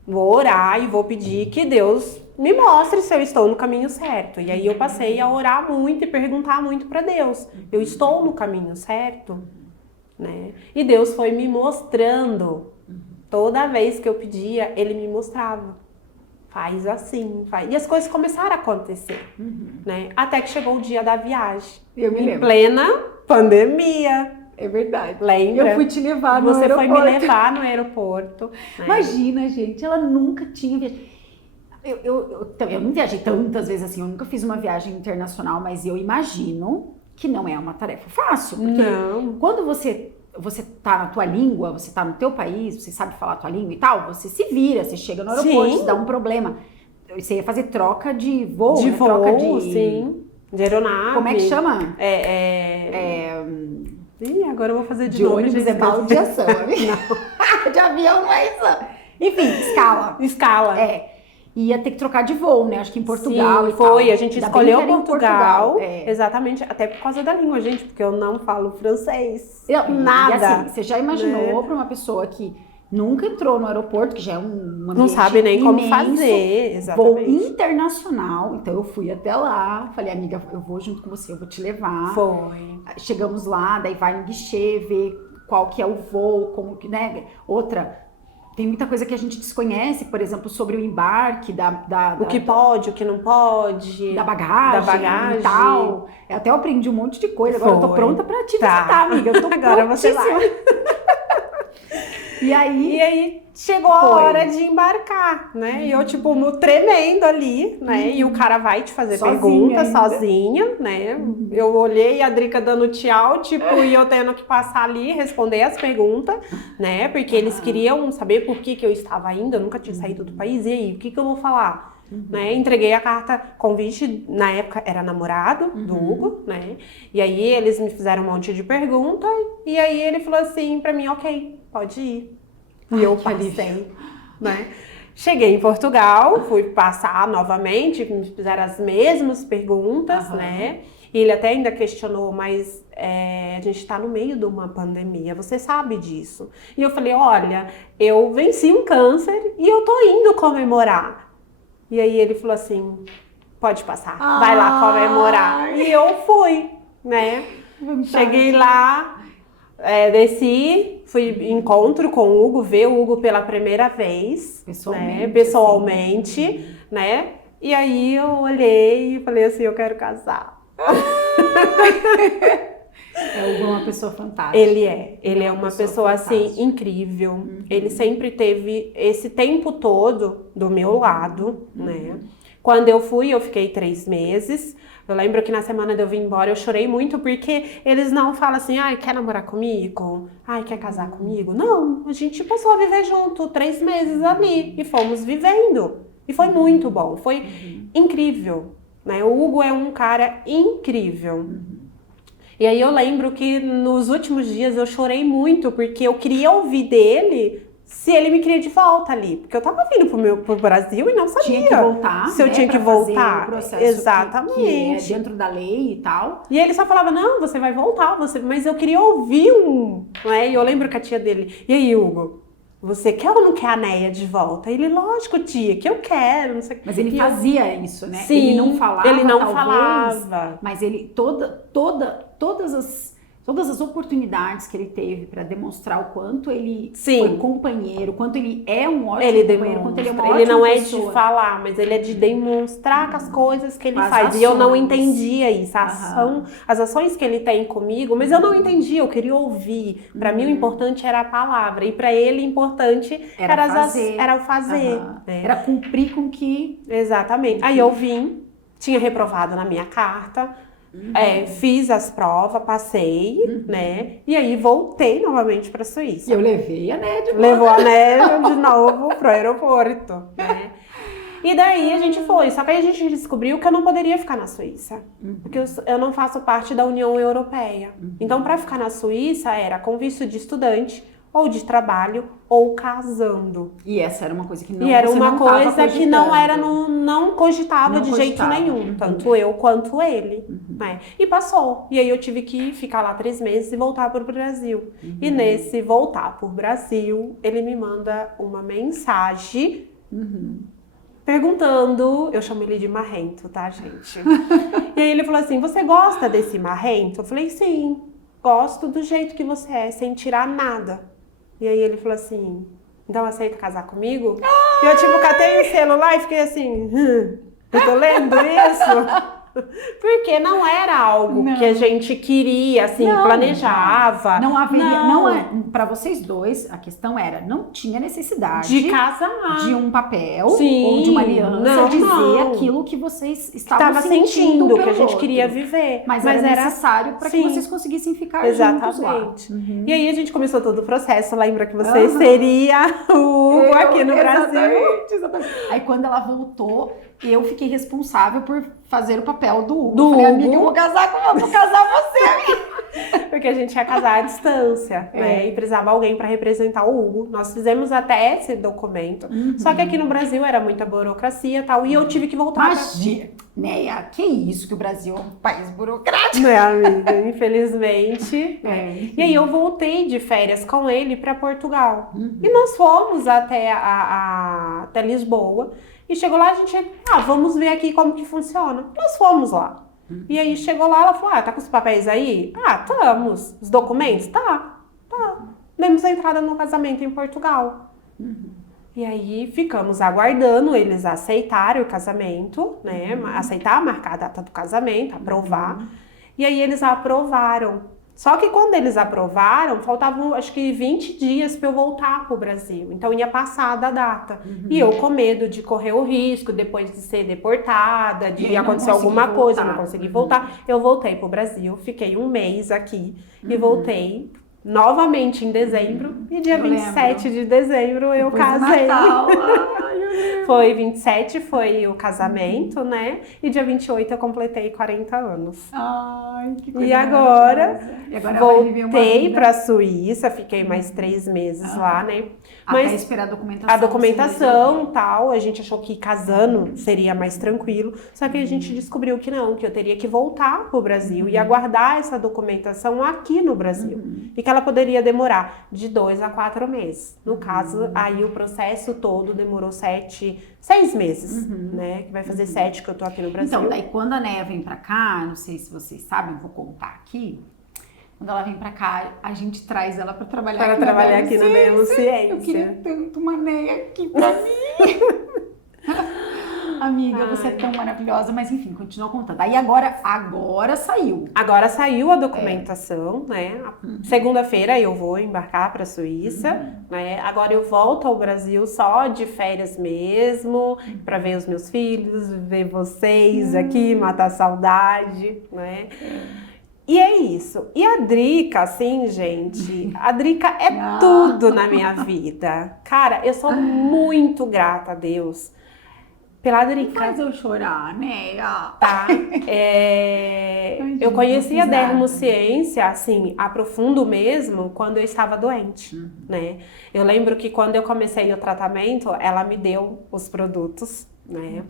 vou orar e vou pedir que Deus me mostre se eu estou no caminho certo. E aí eu passei a orar muito e perguntar muito para Deus. Eu estou no caminho certo? Né? E Deus foi me mostrando. Toda vez que eu pedia, Ele me mostrava. Faz assim, faz. E as coisas começaram a acontecer. Né? Até que chegou o dia da viagem. Eu me lembro. Em plena pandemia. É verdade. Lembra? Eu fui te levar no aeroporto. Você foi me levar no aeroporto. Né? Imagina, gente, ela nunca tinha viajado. Eu não viajei tantas vezes assim, eu nunca fiz uma viagem internacional, mas eu imagino que não é uma tarefa fácil. Porque quando você tá na tua língua, você tá no teu país, você sabe falar a tua língua e tal, você se vira, você chega no aeroporto, se dá um problema. Você ia fazer troca de voo, de né? voo, troca de aeronave. Como é que chama? Ih, agora eu vou fazer de ônibus, é baldeação. De avião não é isso. Enfim, escala. Ia ter que trocar de voo, né? Acho que em Portugal. Sim, foi. A gente escolheu Portugal. Exatamente, até por causa da língua, gente, porque eu não falo francês. Nada. E assim, você já imaginou para uma pessoa que nunca entrou no aeroporto, que já é um não sabe nem como fazer, exatamente. Voo internacional, então eu fui até lá, falei, amiga, eu vou junto com você, eu vou te levar. Foi. Chegamos lá, daí vai no guichê, ver qual que é o voo, como que, né? Tem muita coisa que a gente desconhece, por exemplo, sobre o embarque o que pode, o que não pode. Da bagagem e tal. Até eu aprendi um monte de coisa. Agora eu tô pronta pra te visitar, amiga. Eu tô agora você vai. E aí chegou a hora de embarcar, né? E eu, tipo, tremendo ali, né? E o cara vai te fazer pergunta sozinha, né? Eu olhei a Drica dando tchau, tipo, e eu tendo que passar ali e responder as perguntas, né? Porque eles queriam saber por que eu estava indo, eu nunca tinha saído do país. E aí, o que eu vou falar? Né? Entreguei a carta convite, na época era namorado do Hugo, né? E aí eles me fizeram um monte de perguntas e aí ele falou assim pra mim, ok, pode ir. E eu passei, né? Cheguei em Portugal, fui passar novamente, me fizeram as mesmas perguntas, né? E ele até ainda questionou, mas a gente tá no meio de uma pandemia, você sabe disso. E eu falei, olha, eu venci um câncer e eu tô indo comemorar. E aí ele falou assim, pode passar, vai lá comemorar. E eu fui, né? Cheguei lá, desci, fui em encontro com o Hugo, ver o Hugo pela primeira vez, pessoalmente, né? E aí eu olhei e falei assim, eu quero casar. O Hugo é uma pessoa fantástica. Ele é uma pessoa assim, incrível. Ele sempre teve esse tempo todo do meu lado, né? Quando eu fui, eu fiquei 3 meses. Eu lembro que na semana de eu vir embora, eu chorei muito porque eles não falam assim, ai, quer namorar comigo? Ai, quer casar comigo? Não, a gente passou a viver junto 3 meses ali e fomos vivendo. E foi muito bom, foi incrível, né? O Hugo é um cara incrível. E aí eu lembro que nos últimos dias eu chorei muito, porque eu queria ouvir dele se ele me queria de volta ali. Porque eu tava vindo pro Brasil e não sabia. Tinha que voltar, se eu tinha que voltar. O processo exatamente. que é dentro da lei e tal. E ele só falava, não, você vai voltar, mas eu queria ouvir né? E eu lembro que a tia dele, e aí, Hugo? Você quer ou não quer a Neia de volta? Ele, lógico, tia, que eu quero, não sei. Mas ele fazia isso, né? Sim, ele não falava, falava. Mas ele, todas as oportunidades que ele teve para demonstrar o quanto ele foi companheiro, o quanto ele é um ótimo companheiro, quanto ele é uma ótima pessoa. Ele não é de falar, mas ele é de demonstrar com as coisas que ele faz. Ações. E eu não entendia isso, as ações que ele tem comigo, mas eu não entendia, eu queria ouvir. Para mim o importante era a palavra, e para ele o importante era o fazer. Né? Era cumprir com o que... Exatamente. Aí eu vim, tinha reprovado na minha carta, fiz as provas, passei, né? E aí voltei novamente para a Suíça. E eu levei a Néia de volta. Levou a Néia de novo pro aeroporto, né? E daí a gente foi, só que aí a gente descobriu que eu não poderia ficar na Suíça, porque eu não faço parte da União Europeia. Então, para ficar na Suíça era com visto de estudante, ou de trabalho, ou casando. E essa era uma coisa que não não cogitava de jeito nenhum, tanto eu quanto ele. Né? E passou. E aí eu tive que ficar lá 3 meses e voltar para o Brasil. E nesse voltar para o Brasil, ele me manda uma mensagem perguntando, eu chamo ele de marrento, tá, gente? E aí ele falou assim, você gosta desse marrento? Eu falei, sim, gosto do jeito que você é, sem tirar nada. E aí ele falou assim, então aceita casar comigo? E eu tipo, catei o celular e fiquei assim, eu tô lendo isso? Porque não era algo que a gente queria, assim, planejava. Não haveria, para vocês dois, a questão era, não tinha necessidade de casar, de um papel ou de uma aliança, dizer aquilo que vocês estavam sentindo que a gente queria viver. Mas era necessário para que vocês conseguissem ficar juntos lá. E aí a gente começou todo o processo, lembra que você seria o Hugo aqui no Brasil. Exatamente. Aí quando ela voltou, eu fiquei responsável por fazer o papel do Hugo. Eu falei, amiga, eu vou casar você, amiga. Porque a gente ia casar à distância, né? E precisava alguém para representar o Hugo. Nós fizemos até esse documento. Só que aqui no Brasil era muita burocracia e tal. E eu tive que voltar. Imagina, Neia, que isso que o Brasil é um país burocrático. Né, amiga? Infelizmente. E aí eu voltei de férias com ele para Portugal. E nós fomos até Lisboa. E chegou lá, a gente, vamos ver aqui como que funciona. Nós fomos lá. E aí chegou lá, ela falou, tá com os papéis aí? Estamos. Os documentos? Tá. Demos a entrada no casamento em Portugal. E aí ficamos aguardando eles aceitarem o casamento, né? Aceitar, marcar a data do casamento, aprovar. E aí eles aprovaram. Só que quando eles aprovaram, faltavam acho que 20 dias para eu voltar pro Brasil. Então ia passar da data. E eu com medo de correr o risco, depois de ser deportada, de acontecer alguma coisa, não consegui voltar. Eu voltei pro Brasil, fiquei um mês aqui e voltei novamente em dezembro. E dia 27 de dezembro eu casei. Foi 27, foi o casamento, né? E dia 28 eu completei 40 anos. Ai, que coisa E agora voltei para a Suíça, fiquei mais 3 meses lá, né? Mas até esperar a documentação. A documentação e tal, a gente achou que casando seria mais tranquilo, só que a gente descobriu que não, que eu teria que voltar pro Brasil e aguardar essa documentação aqui no Brasil. E que ela poderia demorar de 2 a 4 meses. No caso, aí o processo todo demorou 6 meses, né? Que vai fazer 7 que eu tô aqui no Brasil. Então, daí quando a Neia vem pra cá, não sei se vocês sabem, vou contar aqui. Quando ela vem pra cá, a gente traz ela pra trabalhar aqui na Dermo Ciência. Eu queria tanto uma Neia aqui pra mim. Amiga, você é tão maravilhosa, mas enfim, continua contando. Aí agora saiu. Agora saiu a documentação, né? Segunda-feira eu vou embarcar para a Suíça, né? Agora eu volto ao Brasil só de férias mesmo, para ver os meus filhos, ver vocês aqui, matar a saudade, né? E é isso. E a Drica, assim, gente, a Drica é tudo na minha vida. Cara, eu sou muito grata a Deus pela Drica. Não faz eu chorar, né? Tá. Eu conheci a Dermo Ciência, assim, a profundo mesmo, quando eu estava doente, né? Eu lembro que quando eu comecei o tratamento, ela me deu os produtos, né?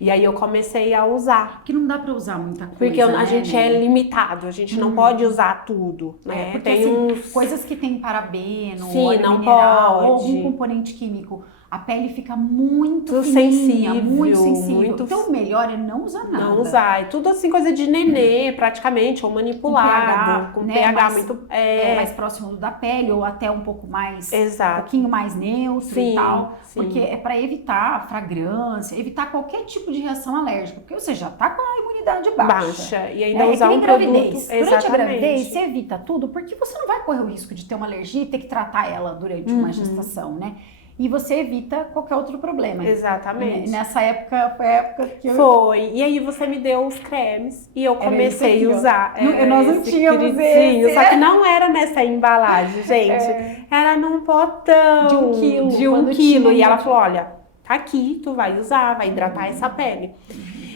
E aí eu comecei a usar. Que não dá pra usar muita coisa, porque a gente é limitado, a gente não pode usar tudo, né? Porque tem assim, coisas que tem parabeno, sim, óleo não mineral, pode. ou algum componente químico, a pele fica muito sensível, muito sensível. Então o melhor é não usar nada. Não usar. É tudo assim, coisa de nenê, praticamente, ou manipulado, com pH mais, muito... mais próximo da pele, ou até um pouco mais... Exato. Um pouquinho mais neutro e tal. Sim. Porque é para evitar a fragrância, evitar qualquer tipo de reação alérgica. Porque você já tá com a imunidade baixa. E ainda usar um produto... Durante a gravidez, você evita tudo, porque você não vai correr o risco de ter uma alergia e ter que tratar ela durante uma gestação, né? E você evita qualquer outro problema. Exatamente. Nessa época, foi a época que eu... Foi. E aí você me deu os cremes e eu comecei a usar. Nós não tínhamos esse. Só que não era nessa embalagem, gente. Era num potão. De 1 quilo. De 1 quilo. E ela falou, olha, tá aqui, tu vai usar, vai hidratar essa pele.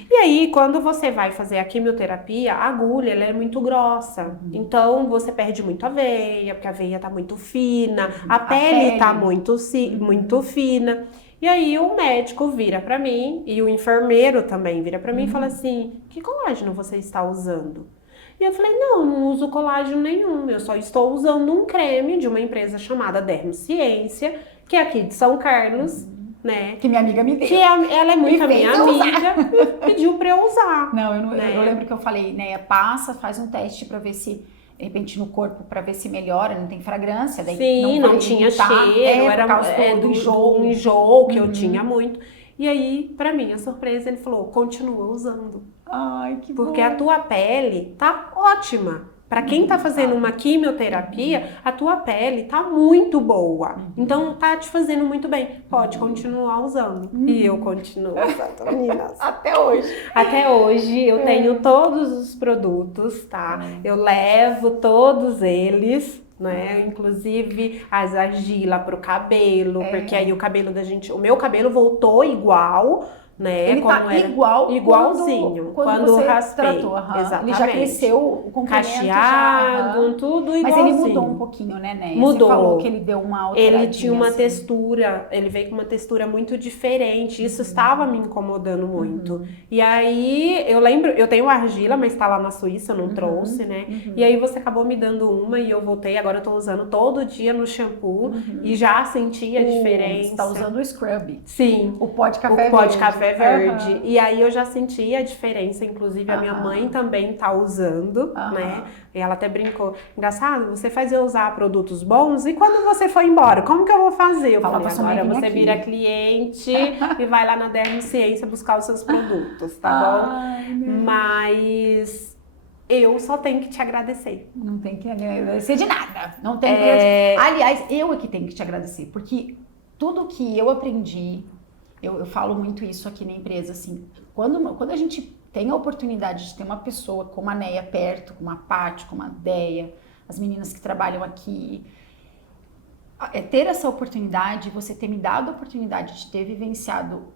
E aí, quando você vai fazer a quimioterapia, a agulha, ela é muito grossa. Então, você perde muito a veia, porque a veia tá muito fina, a pele tá muito fina. E aí, o médico vira pra mim, e o enfermeiro também vira pra mim e fala assim, que colágeno você está usando? E eu falei, não uso colágeno nenhum, eu só estou usando um creme de uma empresa chamada Dermo Ciência, que é aqui de São Carlos, né? Que minha amiga me deu. Que ela é muito a minha amiga e pediu pra eu usar. Não, eu lembro que eu falei, né, passa, faz um teste pra ver se, de repente, no corpo, pra ver se melhora, não tem fragrância. Daí sim, não tinha cheiro, era do enjoo que eu tinha muito. E aí, pra minha surpresa, ele falou, continua usando. Ai, que bom. Porque a tua pele tá ótima. Para quem tá fazendo uma quimioterapia, a tua pele tá muito boa. Então tá te fazendo muito bem. Pode continuar usando. E eu continuo usando, meninas. Até hoje. Até hoje eu tenho todos os produtos, tá? Eu levo todos eles, né? Inclusive as argila pro cabelo, porque aí o cabelo da gente, o meu cabelo voltou igual, né? Ele tá igualzinho quando você raspei. Tratou, Exatamente. Ele já cresceu o comprimento cacheado, tudo igualzinho. Mas ele mudou um pouquinho, né? Mudou. Você falou que ele deu uma alteradinha. Ele tinha uma textura, ele veio com uma textura muito diferente. Isso estava me incomodando muito. E aí, eu lembro, eu tenho argila, mas tá lá na Suíça, eu não trouxe, né? E aí você acabou me dando uma e eu voltei. Agora eu tô usando todo dia no shampoo e já senti a diferença. Você tá usando o scrub. Sim. O pó de café verde. O pó de café verde. E aí eu já senti a diferença, inclusive a minha mãe também tá usando, né? E ela até brincou, engraçado, você faz eu usar produtos bons e quando você for embora, como que eu vou fazer? Eu falei, agora você vira cliente e vai lá na Dermo Ciência buscar os seus produtos, tá bom? Mas eu só tenho que te agradecer. Não tem que agradecer de nada. Não tem que... Aliás, eu é que tenho que te agradecer, porque tudo que eu aprendi, eu falo muito isso aqui na empresa, assim, quando a gente tem a oportunidade de ter uma pessoa como a Neia perto, como a Paty, como a Deia, as meninas que trabalham aqui, ter essa oportunidade, você ter me dado a oportunidade de ter vivenciado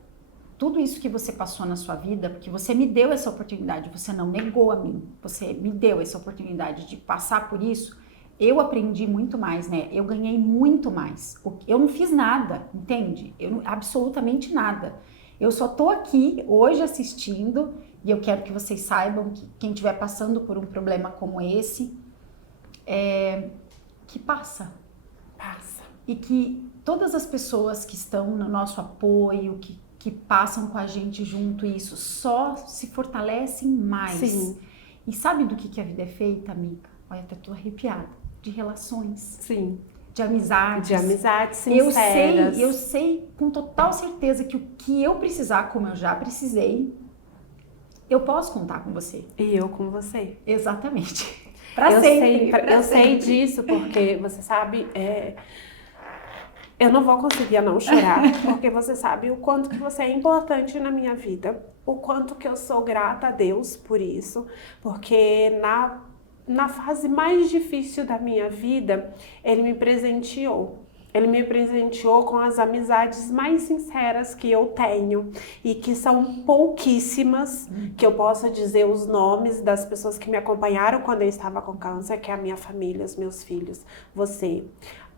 tudo isso que você passou na sua vida, porque você me deu essa oportunidade, você não negou a mim, você me deu essa oportunidade de passar por isso, eu aprendi muito mais, né? Eu ganhei muito mais. Eu não fiz nada, entende? Absolutamente nada. Eu só tô aqui hoje assistindo e eu quero que vocês saibam que quem estiver passando por um problema como esse, que passa. E que todas as pessoas que estão no nosso apoio, que passam com a gente junto, isso só se fortalecem mais. Sim. E sabe do que a vida é feita, amiga? Olha, até tô arrepiada. De relações. Sim. De amizades. De amizades sinceras. Eu sei com total certeza que o que eu precisar, como eu já precisei, eu posso contar com você. E eu com você. Exatamente. Pra sempre. Eu sei disso porque, você sabe... Eu não vou conseguir não chorar, porque você sabe o quanto que você é importante na minha vida, o quanto que eu sou grata a Deus por isso, porque na fase mais difícil da minha vida, Ele me presenteou. Ele me presenteou com as amizades mais sinceras que eu tenho e que são pouquíssimas, que eu possa dizer os nomes das pessoas que me acompanharam quando eu estava com câncer, que é a minha família, os meus filhos, você,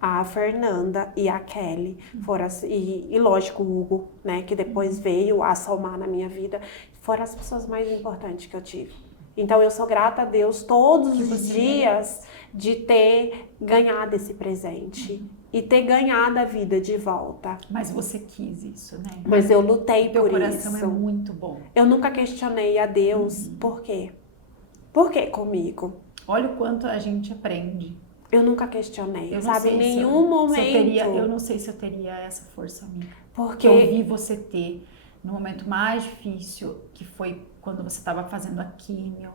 a Fernanda e a Kelly, foram e lógico o Hugo, né, que depois veio a somar na minha vida, foram as pessoas mais importantes que eu tive. Então eu sou grata a Deus todos os dias de ter ganhado esse presente e ter ganhado a vida de volta. Mas você quis isso, né? Mas eu lutei por isso. Teu coração é muito bom. Eu nunca questionei a Deus por quê? Por que comigo? Olha o quanto a gente aprende. Eu nunca questionei, Eu sabe? Em nenhum momento. Eu não sei se eu teria essa força, amiga. Porque eu vi você ter no momento mais difícil, que foi quando você estava fazendo a químio,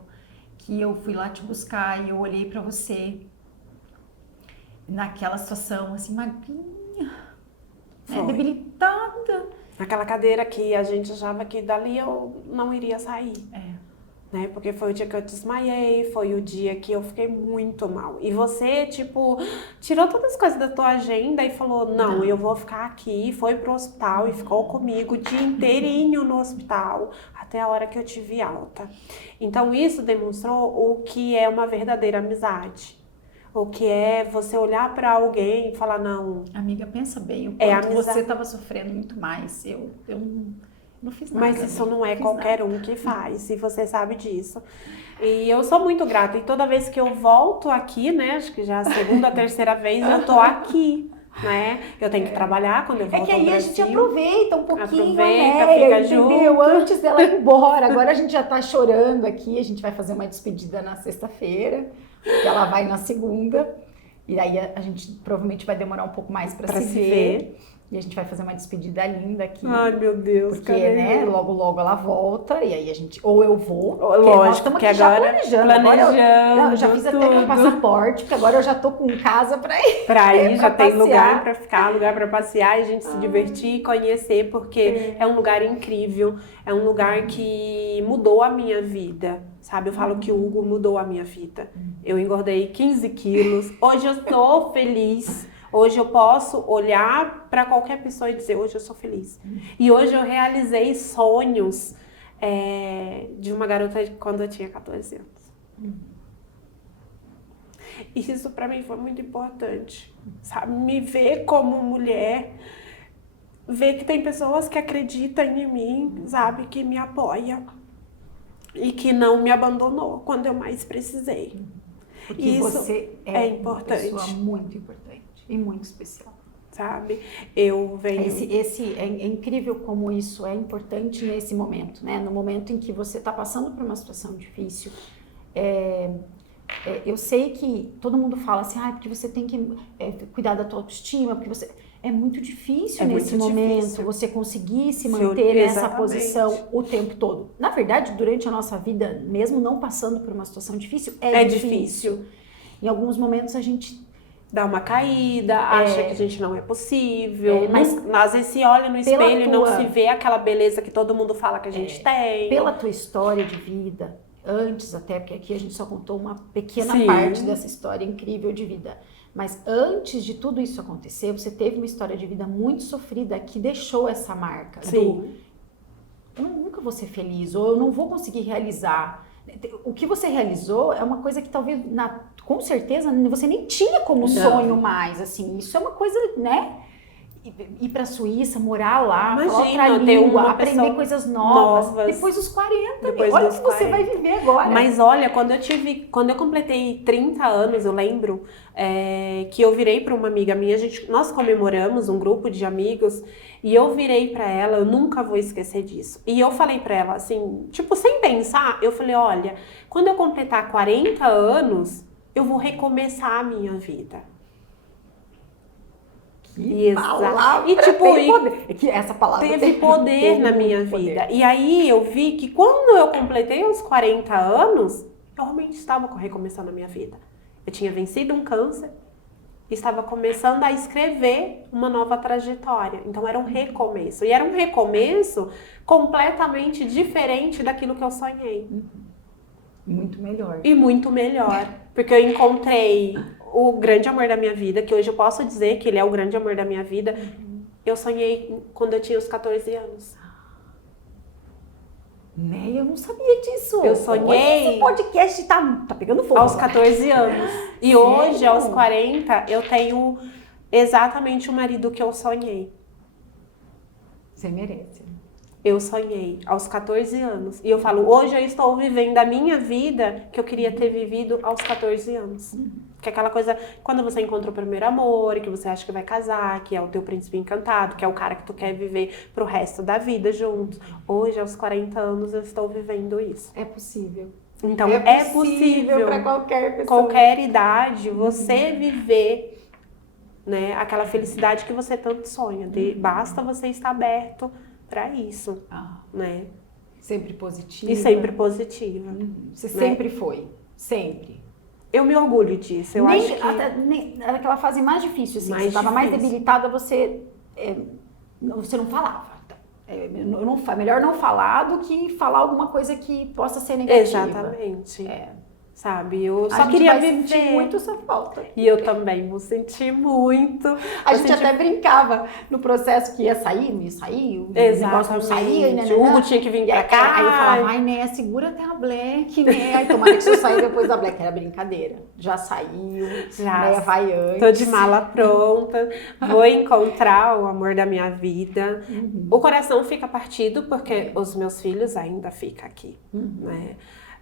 que eu fui lá te buscar e eu olhei pra você naquela situação assim, magrinha, né, debilitada. Naquela cadeira que a gente achava que dali eu não iria sair. Né? Porque foi o dia que eu desmaiei, foi o dia que eu fiquei muito mal. E você, tipo, tirou todas as coisas da tua agenda e falou, não, eu vou ficar aqui, foi pro hospital e ficou comigo o dia inteirinho no hospital, até a hora que eu tive alta. Então isso demonstrou o que é uma verdadeira amizade. O que é você olhar pra alguém e falar, não... Amiga, pensa bem, o quanto você estava sofrendo muito mais. Eu não fiz nada. Mas isso não é qualquer um que faz, e você sabe disso. E eu sou muito grata. E toda vez que eu volto aqui, né? Acho que já é a segunda, terceira vez, eu tô aqui, né? Eu tenho que trabalhar quando eu volto ao Brasil. É que aí a gente aproveita um pouquinho, fica entendeu? junto. Antes dela ir embora. Agora a gente já tá chorando aqui. A gente vai fazer uma despedida na sexta-feira. Ela vai na segunda. E aí a gente provavelmente vai demorar um pouco mais pra se ver. E a gente vai fazer uma despedida linda aqui. Ai, meu Deus. Porque, né, logo ela volta. E aí a gente... Ou eu vou. Lógico, porque agora planejando. Agora eu já fiz até meu passaporte. Porque agora eu já tô com casa pra ir. Já tem lugar pra ficar, lugar pra passear. E a gente se divertir e conhecer. Porque é um lugar incrível. É um lugar que mudou a minha vida. Sabe? Eu falo que o Hugo mudou a minha vida. Eu engordei 15 quilos. Hoje eu tô feliz. Hoje eu posso olhar para qualquer pessoa e dizer, hoje eu sou feliz. E hoje eu realizei sonhos de uma garota quando eu tinha 14 anos. E isso para mim foi muito importante, sabe? Me ver como mulher, ver que tem pessoas que acreditam em mim, sabe? Que me apoiam e que não me abandonou quando eu mais precisei. Porque isso você é importante. Uma pessoa muito importante. E muito especial. Sabe? Eu venho... É incrível como isso é importante nesse momento, né? No momento em que você está passando por uma situação difícil. Eu sei que todo mundo fala assim, porque você tem que cuidar da tua autoestima, porque você... é muito difícil nesse momento difícil. você conseguir se manter nessa Exatamente. posição o tempo todo. Na verdade, durante a nossa vida, mesmo não passando por uma situação difícil, é difícil. Em alguns momentos a gente dá uma caída, acha que a gente não é possível, mas às vezes se olha no espelho e não se vê aquela beleza que todo mundo fala que a gente tem. Pela tua história de vida, antes até, porque aqui a gente só contou uma pequena parte dessa história incrível de vida. Mas antes de tudo isso acontecer, você teve uma história de vida muito sofrida que deixou essa marca. Sim. Eu nunca vou ser feliz, ou eu não vou conseguir realizar. O que você realizou é uma coisa que talvez, com certeza, você nem tinha como sonho mais, assim. Isso é uma coisa, né? Ir pra Suíça, morar lá, falar outra língua, aprender coisas novas. Depois dos 40, olha o que você vai viver agora. Mas olha, quando eu completei 30 anos, eu lembro que eu virei para uma amiga minha, nós comemoramos um grupo de amigos, e eu virei para ela, eu nunca vou esquecer disso. E eu falei para ela assim, tipo, sem pensar, eu falei, olha, quando eu completar 40 anos, eu vou recomeçar a minha vida. Palavra, e tipo, que essa palavra teve poder na minha vida. E aí eu vi que quando eu completei os 40 anos, eu realmente estava recomeçando a minha vida. Eu tinha vencido um câncer e estava começando a escrever uma nova trajetória. Então era um recomeço. E era um recomeço completamente diferente daquilo que eu sonhei. Muito melhor. E muito melhor. Porque eu encontrei o grande amor da minha vida, que hoje eu posso dizer que ele é o grande amor da minha vida. Eu sonhei quando eu tinha os 14 anos. Né? Eu não sabia disso. Eu sonhei. Esse podcast tá pegando fogo. Aos 14 anos. E hoje, aos 40, eu tenho exatamente o marido que eu sonhei. Você merece. Eu sonhei aos 14 anos. E eu falo, hoje eu estou vivendo a minha vida que eu queria ter vivido aos 14 anos. Que é aquela coisa, quando você encontra o primeiro amor, que você acha que vai casar, que é o teu príncipe encantado, que é o cara que tu quer viver pro resto da vida juntos. Hoje, aos 40 anos, eu estou vivendo isso. É possível. Então, é possível para qualquer pessoa. Qualquer idade, você viver, né, aquela felicidade que você tanto sonha. Basta você estar aberto para isso, né? Sempre positiva. E sempre positiva. Você sempre foi. Sempre. Eu me orgulho disso. Eu acho que... Aquela fase mais difícil, assim. Mais você estava mais difícil. debilitada, você não falava. Melhor não falar do que falar alguma coisa que possa ser negativa. Exatamente. Sabe? Eu só queria viver. Sentir muito essa falta. E eu também vou sentir muito. A gente até brincava no processo que ia sair, não ia sair, o negócio não saía, né? O Hugo tinha que vir pra cá. Aí eu falava, ai, né, segura até a Black, né? Aí tomara que se eu sair depois da Black. Era brincadeira. Já saiu, né? Vai antes. Tô de mala pronta, vou encontrar o amor da minha vida. O coração fica partido porque os meus filhos ainda ficam aqui, né?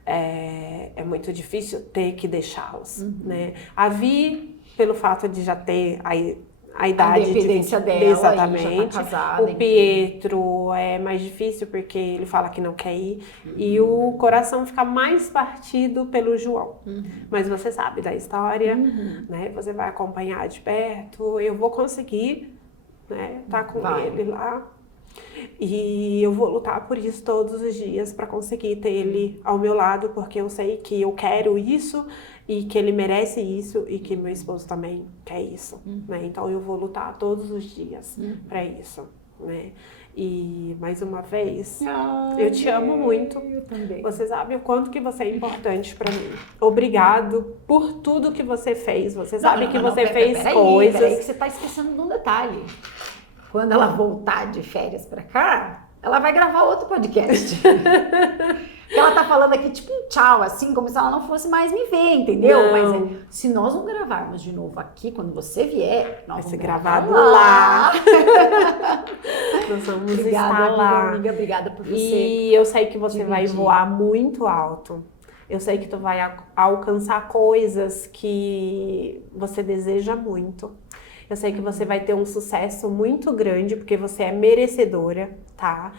É muito difícil ter que deixá-los, né? A Vi, pelo fato de já ter a idade de independência dela, exatamente. Já tá casada, o Pietro é mais difícil porque ele fala que não quer ir. E o coração fica mais partido pelo João. Mas você sabe da história, né? Você vai acompanhar de perto. Eu vou conseguir, né? Tá com ele lá. E eu vou lutar por isso todos os dias para conseguir ter ele ao meu lado, porque eu sei que eu quero isso e que ele merece isso e que meu esposo também quer isso, né? Então eu vou lutar todos os dias para isso, né? E mais uma vez, eu te amo muito. Eu também. Você sabe o quanto que você é importante para mim. Obrigado por tudo que você fez. Você sabe que você fez coisas. Peraí, que você tá esquecendo de um detalhe. Quando ela voltar de férias pra cá, ela vai gravar outro podcast. Ela tá falando aqui tipo um tchau, assim, como se ela não fosse mais me ver, entendeu? Não. Mas se nós não gravarmos de novo aqui, quando você vier, nós vai ser vamos gravado lá. Nós vamos estar lá. Amiga, obrigada por você. E eu sei que você vai voar muito alto. Eu sei que tu vai alcançar coisas que você deseja muito. Eu sei que você vai ter um sucesso muito grande, porque você é merecedora, tá?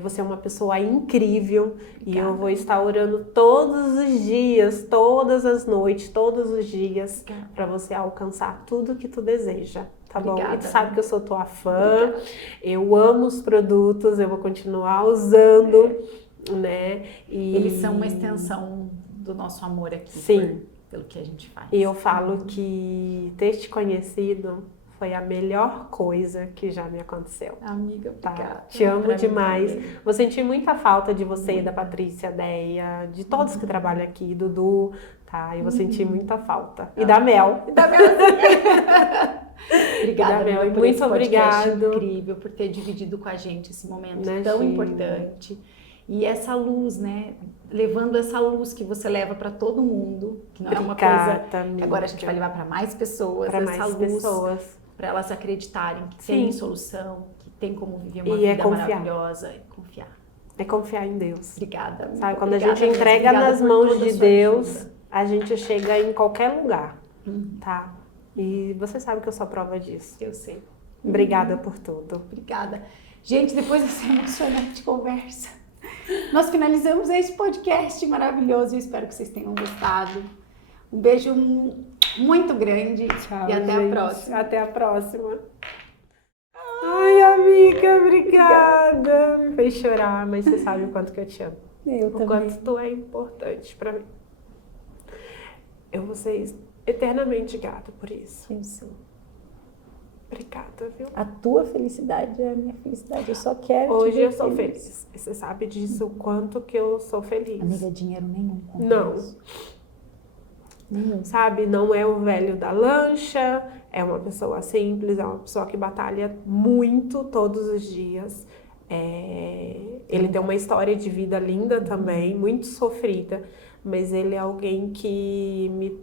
Você é uma pessoa incrível. Obrigada. E eu vou estar orando todos os dias, todas as noites, todos os dias, para você alcançar tudo que tu deseja, tá Obrigada. bom? E tu sabe que eu sou tua fã, eu amo os produtos, eu vou continuar usando, né? E eles são uma extensão do nosso amor aqui. Sim. Pelo que a gente faz. E eu falo que ter te conhecido foi a melhor coisa que já me aconteceu. Amiga, obrigada. Tá? Te amo demais. Vou sentir muita falta de você, da Patrícia, Deia, de todos que trabalham aqui, Dudu, tá? Eu vou sentir muita falta. E da Mel. E da Mel. Obrigada, Mel. Muito obrigada. Incrível por ter dividido com a gente esse momento tão importante. E essa luz, né? Levando essa luz que você leva para todo mundo, que não é uma coisa que agora a gente vai levar para mais pessoas, essa luz, para elas acreditarem que tem solução, que tem como viver uma vida maravilhosa e confiar. É confiar em Deus. Obrigada. Sabe, quando a gente entrega nas mãos de Deus, a gente chega em qualquer lugar, tá? E você sabe que eu sou prova disso. Eu sei. Obrigada por tudo. Obrigada. Gente, depois dessa emocionante conversa, nós finalizamos esse podcast maravilhoso. Eu espero que vocês tenham gostado. Um beijo muito grande. Tchau, e até a próxima. Até a próxima. Ai, amiga, obrigada. Me fez chorar, mas você sabe o quanto que eu te amo. Eu também. O quanto tu é importante pra mim. Eu vou ser eternamente grata por isso. Isso. Obrigada, viu? A tua felicidade é a minha felicidade. Eu só quero Hoje eu sou feliz. Você sabe disso, o quanto que eu sou feliz. Amiga, dinheiro nenhum. Não. Nenhum. Sabe, não é o velho da lancha, é uma pessoa simples, é uma pessoa que batalha muito todos os dias. Ele tem uma história de vida linda também, muito sofrida, mas ele é alguém que me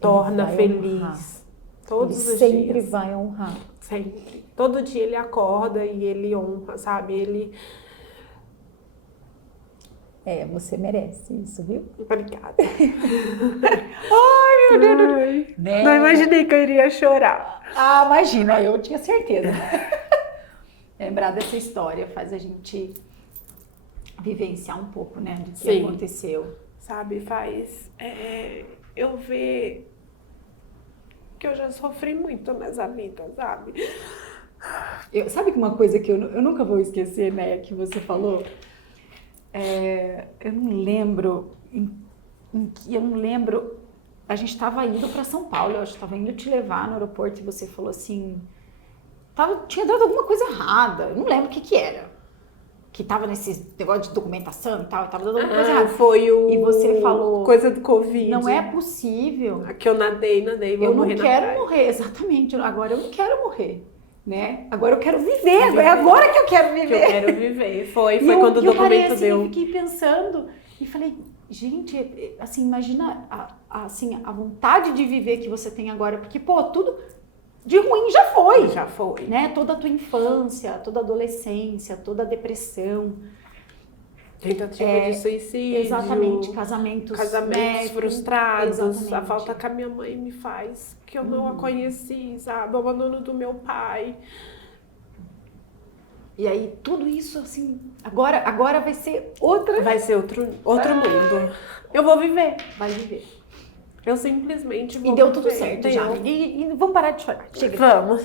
torna feliz. Todos os dias. Ele sempre vai honrar. Sempre. Todo dia ele acorda e ele honra, sabe? Ele... Você merece isso, viu? Obrigada. Ai, meu Deus. Não imaginei que eu iria chorar. Ah, imagina, eu tinha certeza. Lembrar dessa história faz a gente vivenciar um pouco, né, do que aconteceu. Sabe, faz eu ver que eu já sofri muito nessa vida, sabe? Sabe que uma coisa que eu nunca vou esquecer, né, que você falou? Eu não lembro, a gente estava indo para São Paulo, eu acho que estava indo te levar no aeroporto e você falou assim, tinha dado alguma coisa errada, eu não lembro o que era, que estava nesse negócio de documentação e tal, estava dando alguma coisa errada. Foi e você falou, coisa do Covid. Não é possível. Que eu nadei, vou morrer na praia. Eu não quero morrer, exatamente, agora eu não quero morrer. Né? Agora eu quero viver, é agora que eu quero viver. Que eu quero viver. Foi quando o documento deu. Eu fiquei pensando e falei, gente, assim, imagina a vontade de viver que você tem agora, porque, tudo de ruim já foi. Já foi. Né? Toda a tua infância, toda a adolescência, toda a depressão. Tentativa de suicídio. Exatamente, casamentos frustrados. Exatamente. A falta que a minha mãe me faz, que eu não a conheci, sabe? O abandono do meu pai. E aí, tudo isso, assim, agora vai ser outra... Vai ser outro mundo. Eu vou viver. Vai viver. Eu simplesmente vou E deu viver. tudo certo já. E vamos parar de chorar. Chega. Vamos.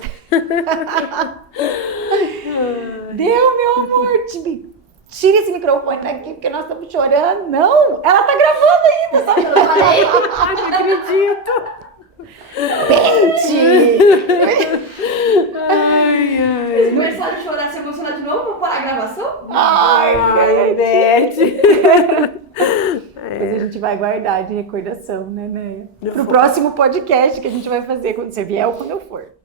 Deu, meu amor. Tira esse microfone daqui, porque nós estamos chorando. Não, ela tá gravando ainda, sabe? Eu falei. Ai, não acredito. Pente! Ai. Vocês começaram a chorar, se emocionar de novo? Vou parar a gravação? Ai, Beth. Depois a gente vai guardar de recordação, né, Neia? Pro próximo podcast que a gente vai fazer quando você vier ou quando eu for.